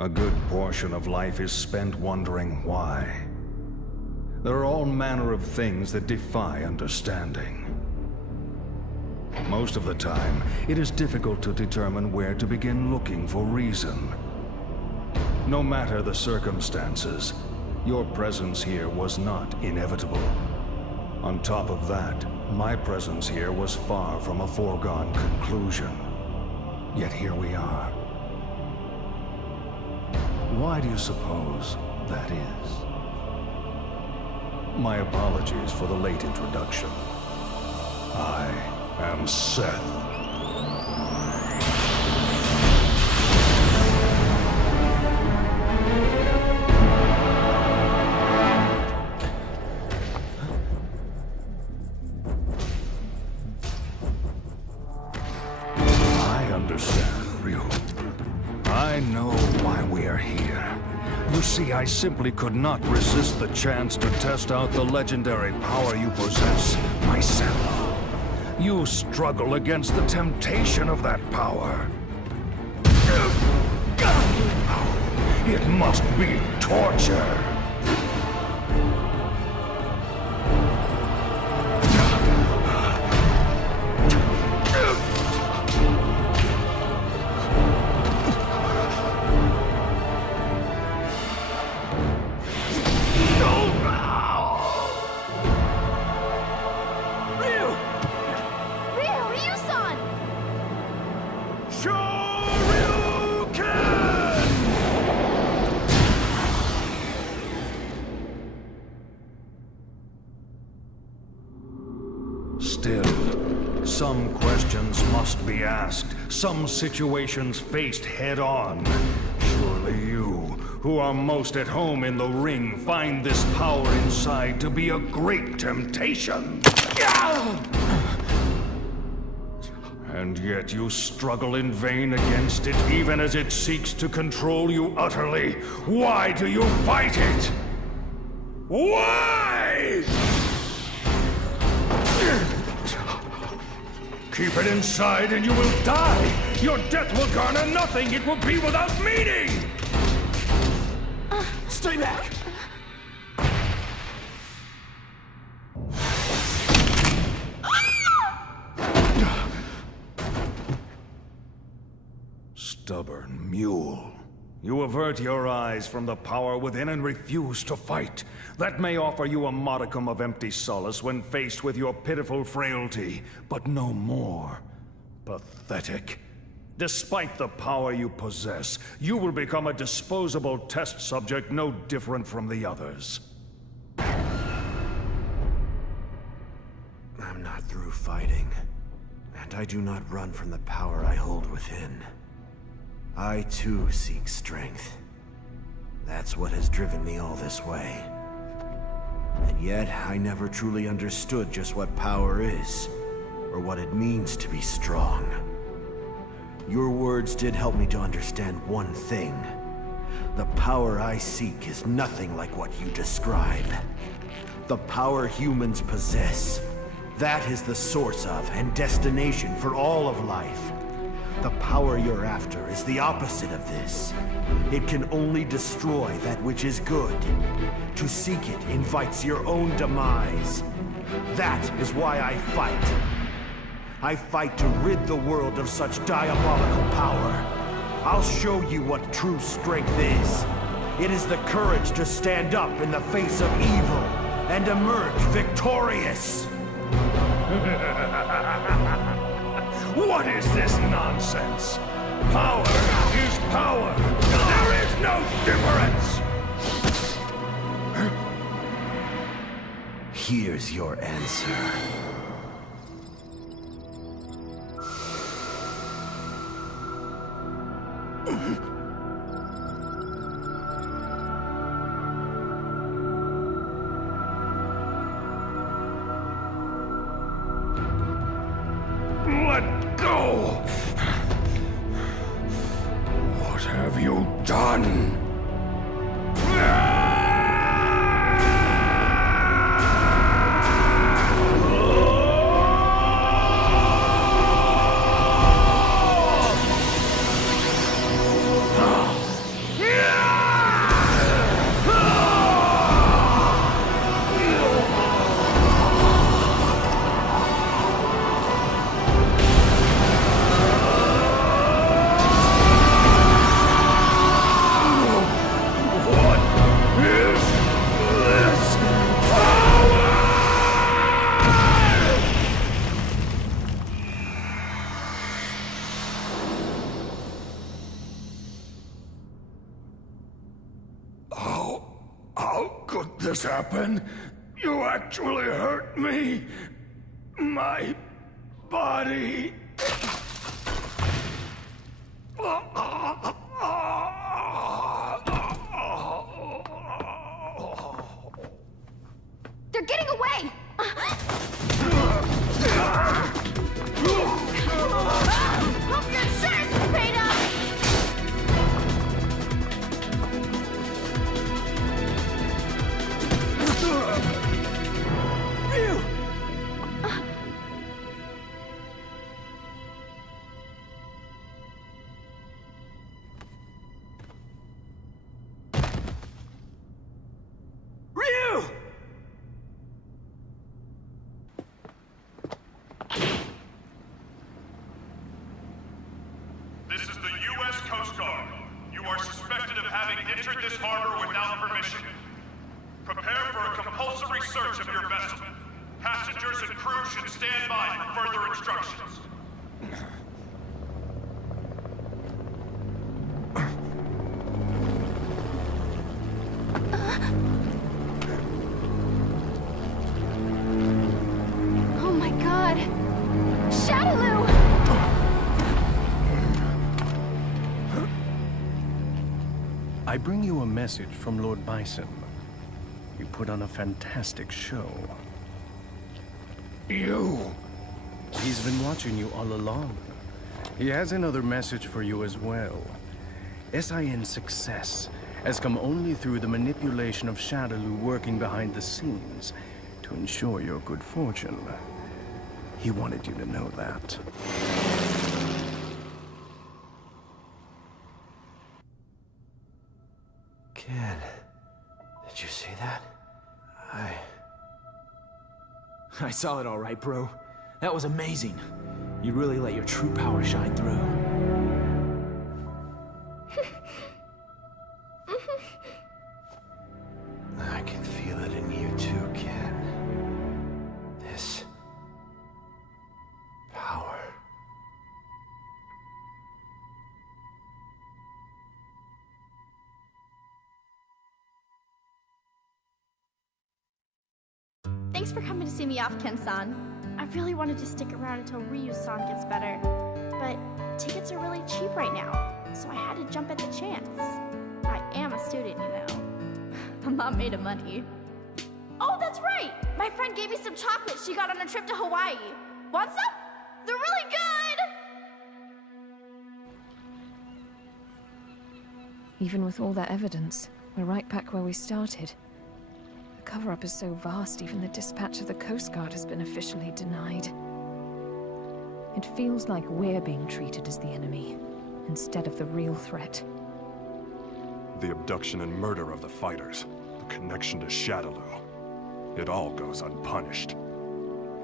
A good portion of life is spent wondering why. There are all manner of things that defy understanding. Most of the time, it is difficult to determine where to begin looking for reason. No matter the circumstances, your presence here was not inevitable. On top of that, my presence here was far from a foregone conclusion. Yet here we are. Why do you suppose that is? My apologies for the late introduction. I am Seth. I understand, Ryu. I know why we are here. You see, I simply could not resist the chance to test out the legendary power you possess myself. You struggle against the temptation of that power. It must be torture. Still, some questions must be asked, some situations faced head-on. Surely you, who are most at home in the ring, find this power inside to be a great temptation. And yet you struggle in vain against it, even as it seeks to control you utterly. Why do you fight it? Why? Keep it inside and you will die! Your death will garner nothing! It will be without meaning! Stay back! Stubborn mule. You avert your eyes from the power within and refuse to fight. That may offer you a modicum of empty solace when faced with your pitiful frailty, but no more. Pathetic. Despite the power you possess, you will become a disposable test subject no different from the others. I'm not through fighting, and I do not run from the power I hold within. I too seek strength. That's what has driven me all this way. And yet, I never truly understood just what power is, or what it means to be strong. Your words did help me to understand one thing. The power I seek is nothing like what you describe. The power humans possess, that is the source of and destination for all of life. The power you're after is the opposite of this. It can only destroy that which is good. To seek it invites your own demise. That is why I fight. I fight to rid the world of such diabolical power. I'll show you what true strength is. It is the courage to stand up in the face of evil and emerge victorious. What is this nonsense? Power is power. There is no difference. Here's your answer. Let go! What have you done? How could this happen? You actually hurt me. My body. They're getting away! Hope your insurance is paid up! This is the U.S. Coast Guard. You are suspected of having entered this harbor without permission. Prepare for a compulsory search of your vessel. Passengers and crew should stand by for further instructions. Oh my god! Shadaloo! I bring you a message from Lord Bison. You put on a fantastic show. You? He's been watching you all along. He has another message for you as well. SIN's success has come only through the manipulation of Shadaloo working behind the scenes to ensure your good fortune. He wanted you to know that. Kid, Did you see that? I saw it all right, bro. That was amazing. You really let your true power shine through. I can feel it in you too, kid. This power. Thanks for coming to see me off, Ken-san. I really wanted to stick around until Ryu's-san gets better, but tickets are really cheap right now, so I had to jump at the chance. I am a student, you know. I'm not made of money. Oh, that's right! My friend gave me some chocolates she got on a trip to Hawaii. Want some? They're really good! Even with all that evidence, we're right back where we started. The cover-up is so vast, even the dispatch of the Coast Guard has been officially denied. It feels like we're being treated as the enemy, instead of the real threat. The abduction and murder of the fighters, the connection to Shadaloo. It all goes unpunished.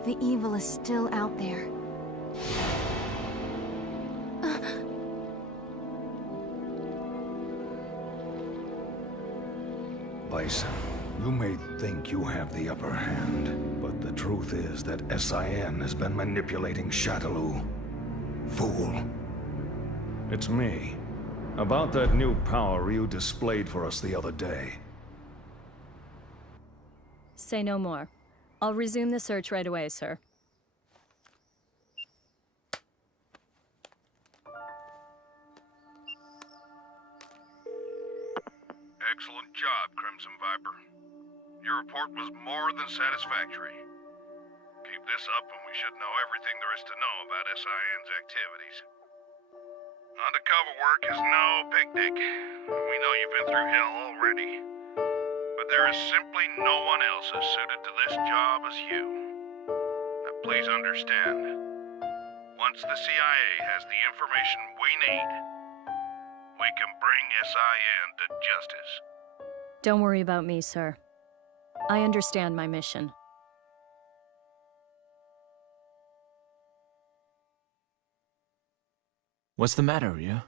The evil is still out there. Bison, you may think you have the upper hand, but the truth is that SIN has been manipulating Shadaloo. Fool. It's me. About that new power you displayed for us the other day. Say no more. I'll resume the search right away, sir. Excellent job, Crimson Viper. Your report was more than satisfactory. Keep this up and we should know everything there is to know about SIN's activities. Undercover work is no picnic. We know you've been through hell already. But there is simply no one else as suited to this job as you. Now please understand, once the CIA has the information we need, we can bring SIN to justice. Don't worry about me, sir. I understand my mission. What's the matter, Ryu?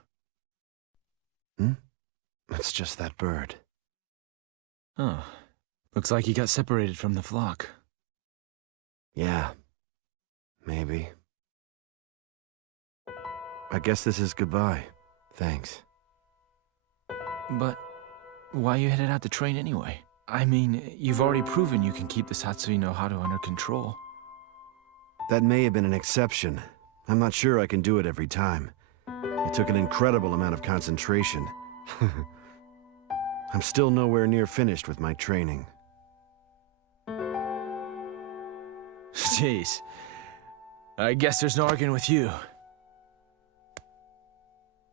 It's just that bird. Oh. Looks like he got separated from the flock. Yeah. Maybe. I guess this is goodbye. Thanks. But why you headed out to train anyway? I mean, you've already proven you can keep the Satsui no Hado under control. That may have been an exception. I'm not sure I can do it every time. It took an incredible amount of concentration. I'm still nowhere near finished with my training. Jeez. I guess there's no arguing with you.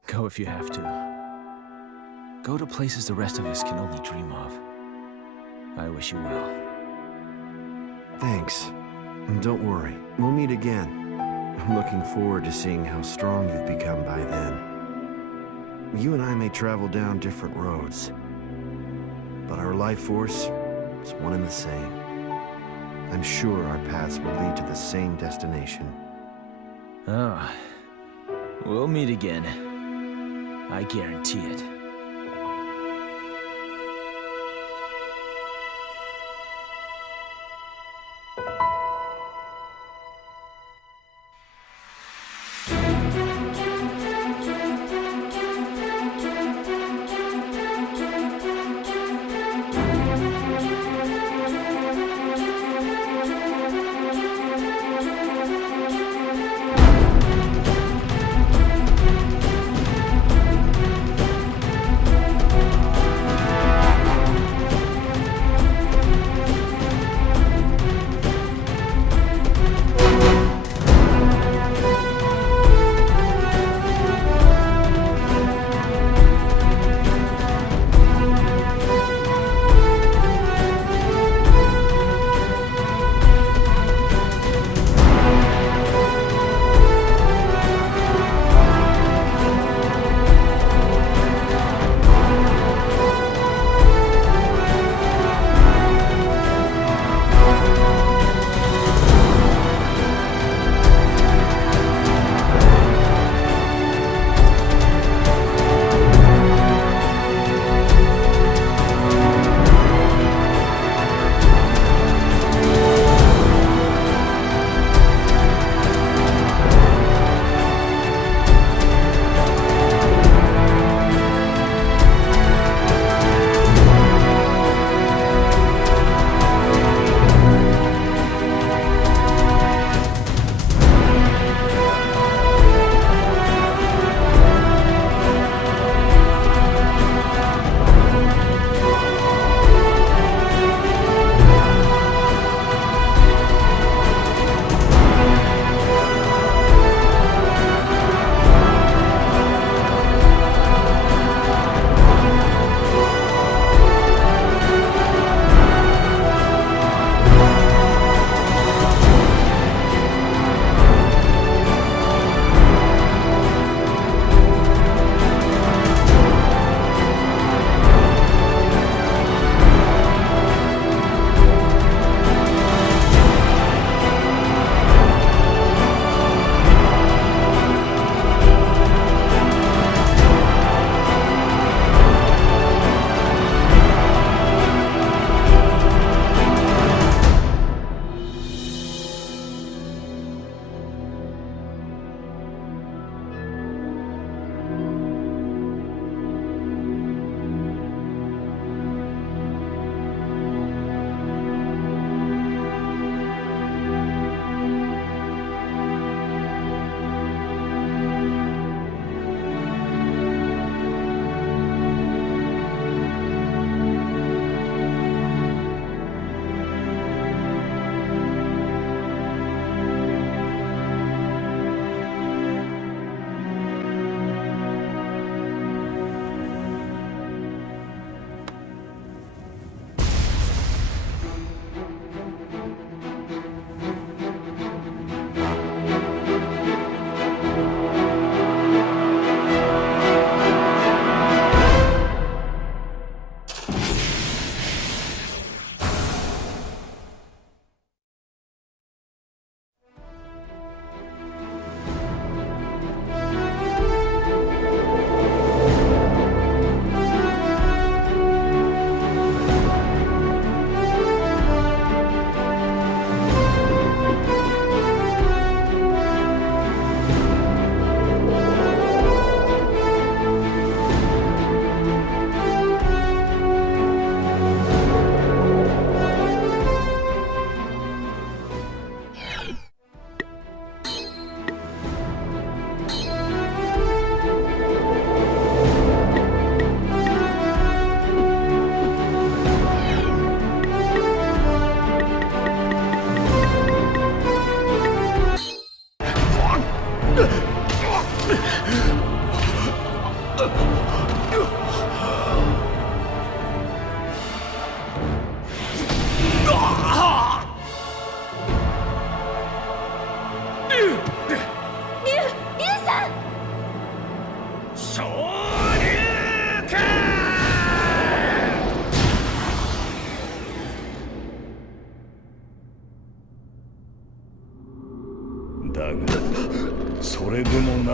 Go if you have to. Go to places the rest of us can only dream of. I wish you well. Thanks. And don't worry, we'll meet again. I'm looking forward to seeing how strong you've become by then. You and I may travel down different roads, but our life force is one and the same. I'm sure our paths will lead to the same destination. Oh. We'll meet again. I guarantee it.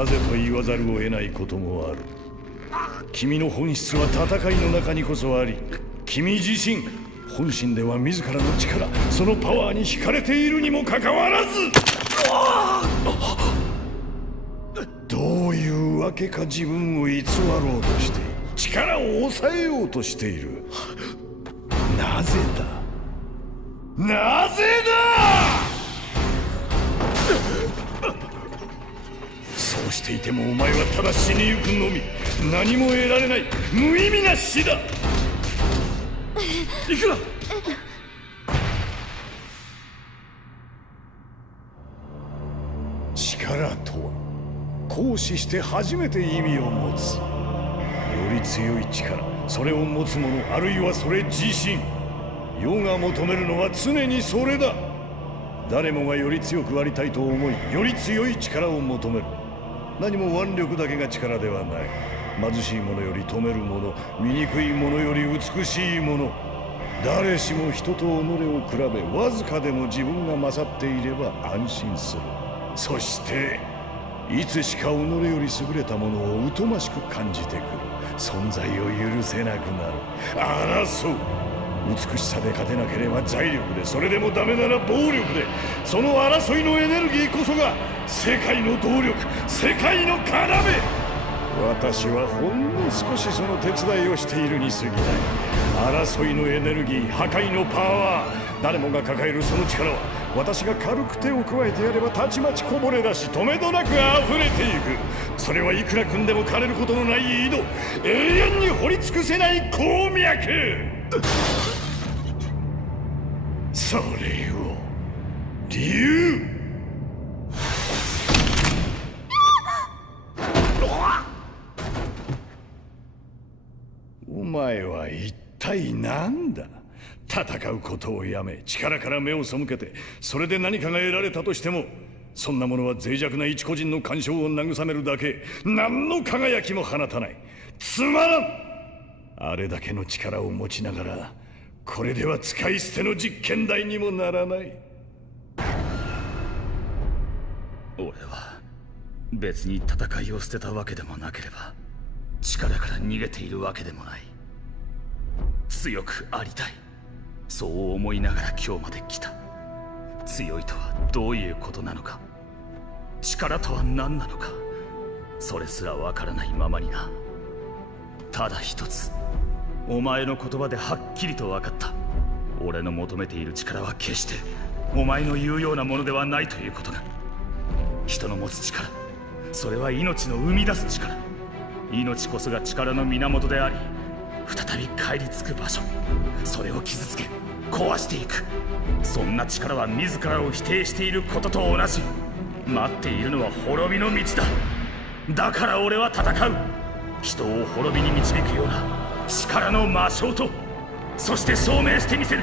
なぜと言わざるを得ないこともある。君の本質は戦いの中にこそあり、君自身本心では自らの力、そのパワーに惹かれているにもかかわらず、どういうわけか自分を偽ろうとして力を抑えようとしている。なぜだ、なぜだ。そうしていてもお前はただ死にゆくのみ、何も得られない無意味な死だ。行くな。力とは行使して初めて意味を持つ。より強い力、それを持つ者、あるいはそれ自身。世が求めるのは常にそれだ。誰もがより強くありたいと思い、より強い力を求める。何も腕力だけが力ではない。貧しい者より富める者、醜い者より美しい者。誰しも人と己を比べ、わずかでも自分が勝っていれば安心する。そしていつしか己より優れたものを疎ましく感じてくる。存在を許せなくなる。争う。美しさで勝てなければ財力で、それでもダメなら暴力で。その争いのエネルギーこそが世界の動力、世界の要。私はほんの少しその手伝いをしているに過ぎない。争いのエネルギー、破壊のパワー、誰もが抱えるその力は、私が軽く手を加えてやればたちまちこぼれ出し、止めどなく溢れていく。それはいくら組んでも枯れることのない井戸、永遠に掘り尽くせない鉱脈。それを竜。お前は一体何だ。戦うことをやめ、力から目を背けて、それで何かが得られたとしても、そんなものは脆弱な一個人の感傷を慰めるだけ。何の輝きも放たない。つまらん。あれだけの力を持ちながら、これでは使い捨ての実験台にもならない。俺は別に戦いを捨てたわけでもなければ、力から逃げているわけでもない。強くありたい、そう思いながら今日まで来た。強いとはどういうことなのか、力とは何なのか、それすらわからないままにな。ただ一つ、お前の言葉ではっきりと分かった。俺の求めている力は決してお前の言うようなものではないということが。人の持つ力、それは命の生み出す力。命こそが力の源であり、再び帰り着く場所。それを傷つけ壊していく。そんな力は自らを否定していることと同じ。待っているのは滅びの道だ。だから俺は戦う。人を滅びに導くような力の魔性と、そして証明してみせる。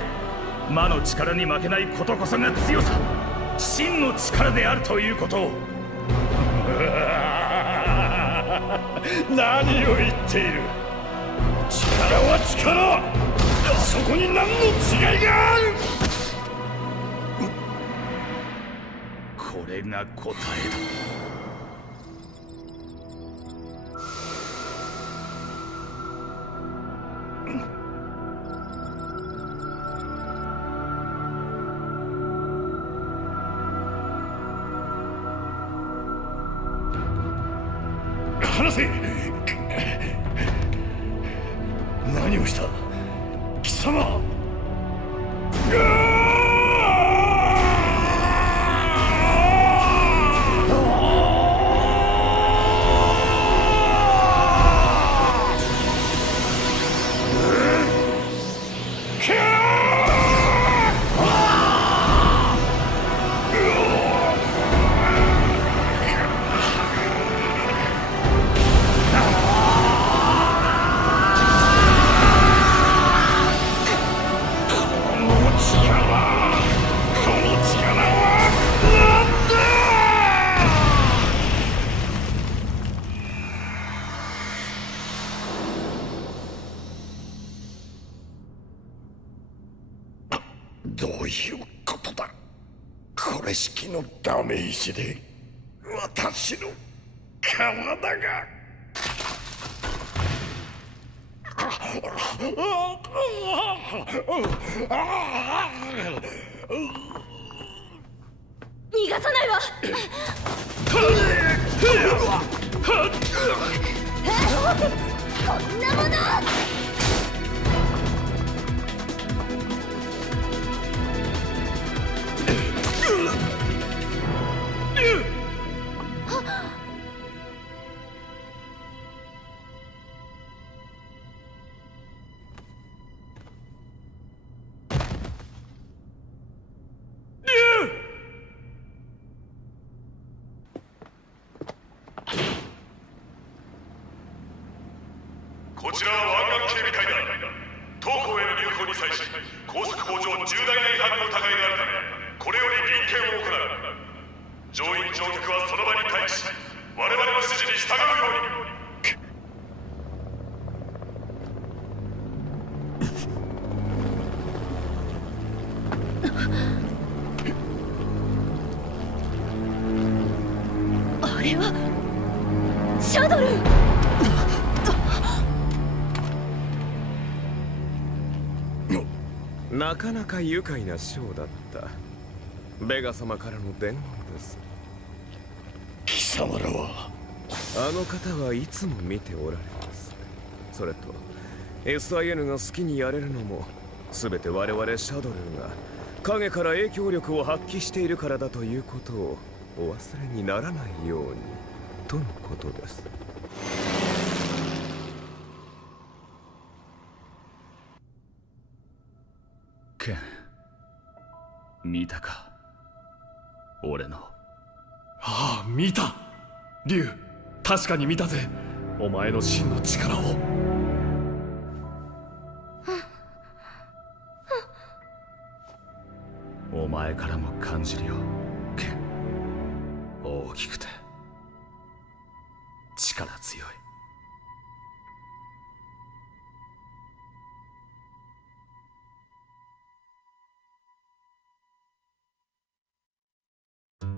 魔の力に負けないことこそが強さ、真の力であるということを。何を言っている。力は力、そこに何の違いがある。これが答えだ。話せ。何をした貴様。どういうことだ。これしきのダメージで私の体が。逃がさないわ。こんなもの。こちらは湾岸警備隊だ。当港への入港に際し高速法上重大な違反の疑いがあるため、これより臨検を行う。乗員乗客はその場に待機し、我々の指示に従うように。あれはシャドル。なかなか愉快なショーだった。ベガ様からの伝言です。貴様らは。あの方はいつも見ておられます。それと SIN が好きにやれるのも全て我々シャドルが影から影響力を発揮しているからだということをお忘れにならないようにとのことです。ケン、見たか？俺の。ああ、見た。竜、確かに見たぜ。お前の真の力を。お前からも感じるよ、ケン。大きくて力強い。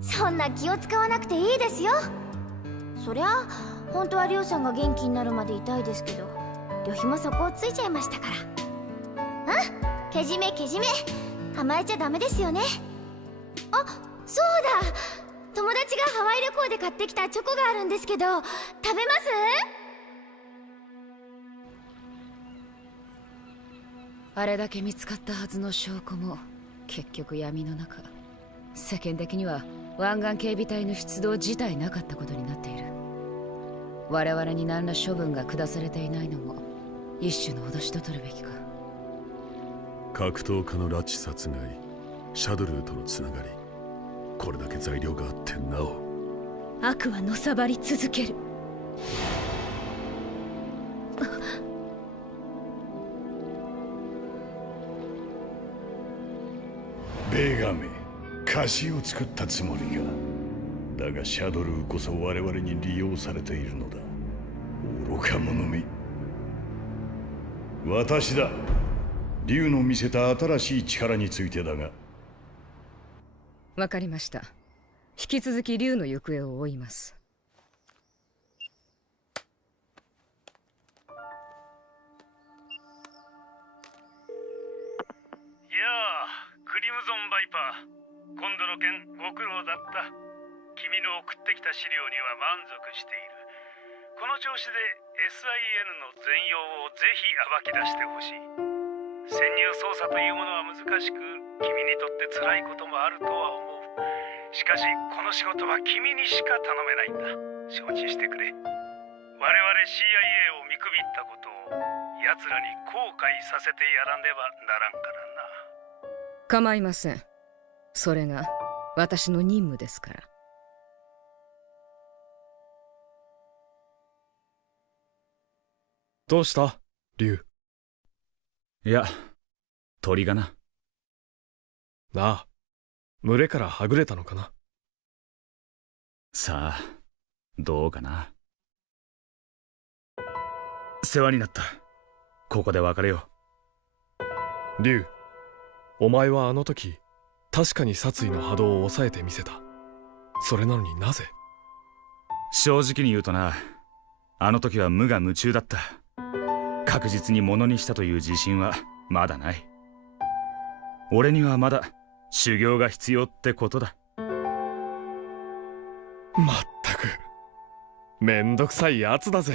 そんな気を使わなくていいですよ。そりゃ本当はリュウさんが元気になるまでいたいですけど、旅費もそこをついちゃいましたから。けじめけじめ、甘えちゃダメですよね。あ、そうだ、友達がハワイ旅行で買ってきたチョコがあるんですけど、食べます？あれだけ見つかったはずの証拠も結局闇の中。世間的には湾岸警備隊の出動自体なかったことになっている。我々に何ら処分が下されていないのも一種の脅しと取るべきか。格闘家の拉致殺害、シャドルーとのつながり、これだけ材料があってなお悪はのさばり続ける。ベガめ、菓子を作ったつもりが。だがシャドルーこそ我々に利用されているのだ。愚か者め。私だ。竜の見せた新しい力についてだが。わかりました。引き続き竜の行方を追います。やあ、クリムゾンバイパー。今度の件ご苦労だった。君の送ってきた資料には満足している。この調子で SIN の全容をぜひ暴き出してほしい。潜入捜査というものは難しく、君にとって辛いこともあるとは思う。しかしこの仕事は君にしか頼めないんだ。承知してくれ。我々 CIA を見くびったことを奴らに後悔させてやらねばならんからな。構いません。それが私の任務ですから。どうした竜？いや、鳥がな。なあ、群れからはぐれたのかな。さあ、どうかな。世話になった。ここで別れよう。竜、お前はあの時確かに殺意の波動を抑えてみせた。それなのになぜ？正直に言うとな、あの時は無我夢中だった。確実に物にしたという自信はまだない。俺にはまだ修行が必要ってことだ。まったくめんどくさいやつだぜ。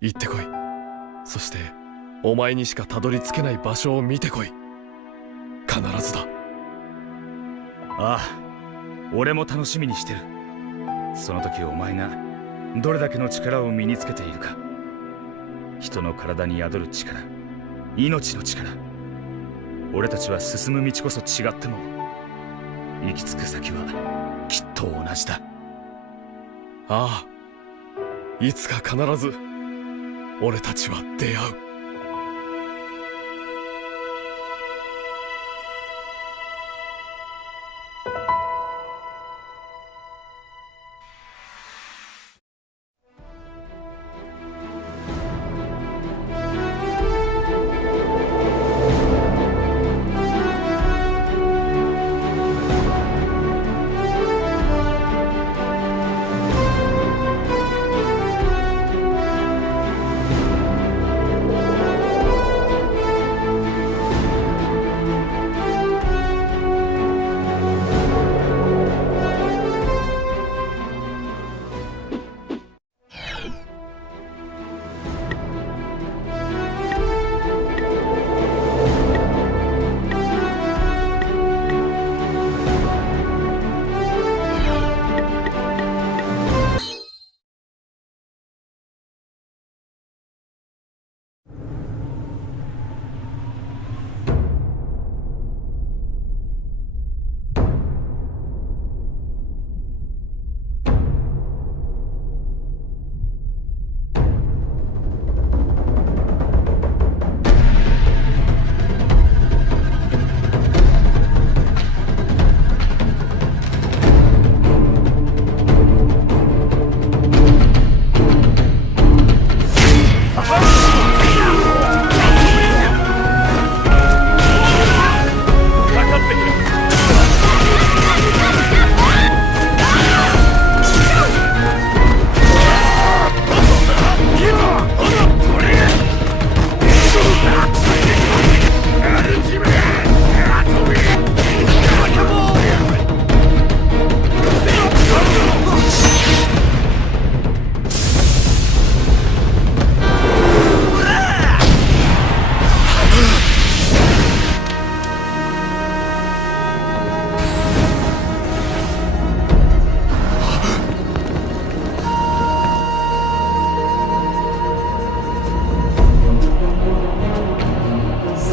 行ってこい。そしてお前にしかたどり着けない場所を見てこい。必ずだ。ああ、俺も楽しみにしてる。その時お前がどれだけの力を身につけているか。人の体に宿る力、命の力。俺たちは進む道こそ違っても行き着く先はきっと同じだ。ああ、いつか必ず俺たちは出会う。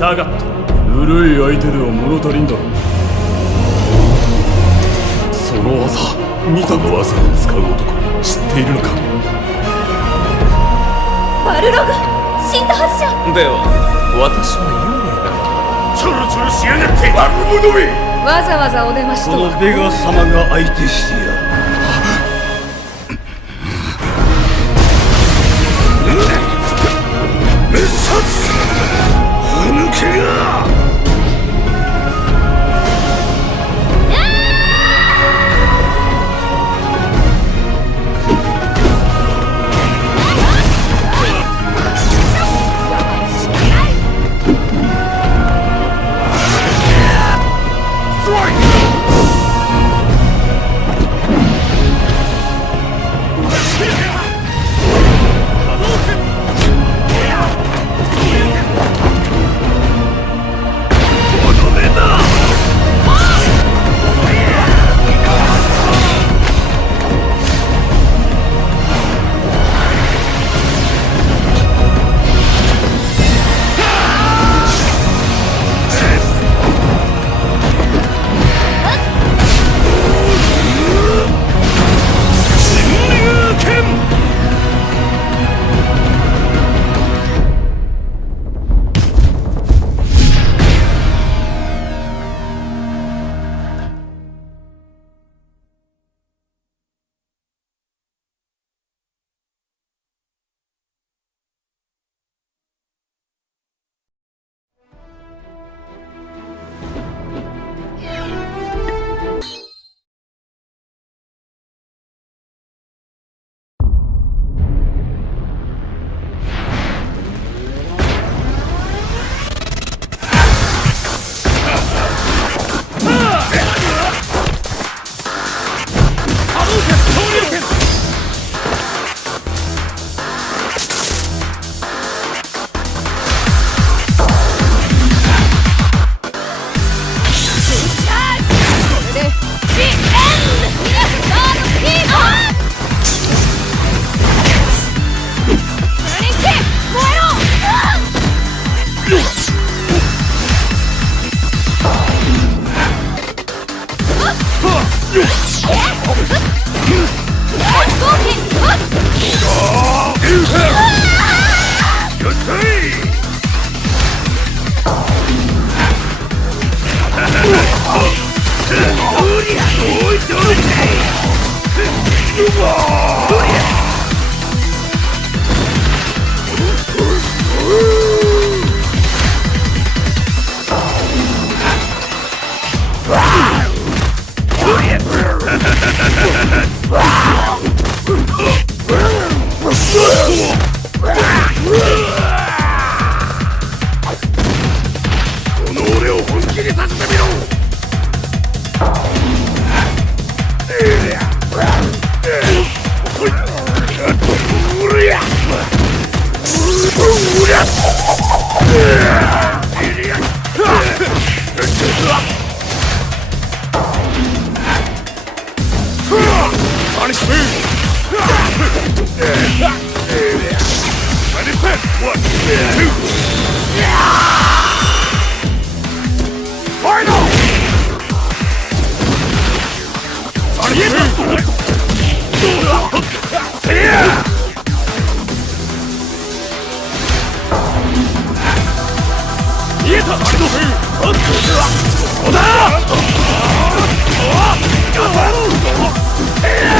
下がった。ぬるい相手では物足りんだろ。その技、見たの技を使う男知っているのか。バルログ死んだはずじゃ。では私は幽霊だ。チョロチョロしやがって悪者め。わざわざお出ましとは。このベガ様が相手してやる。抜けがこの俺を本気にさせてみろ。Get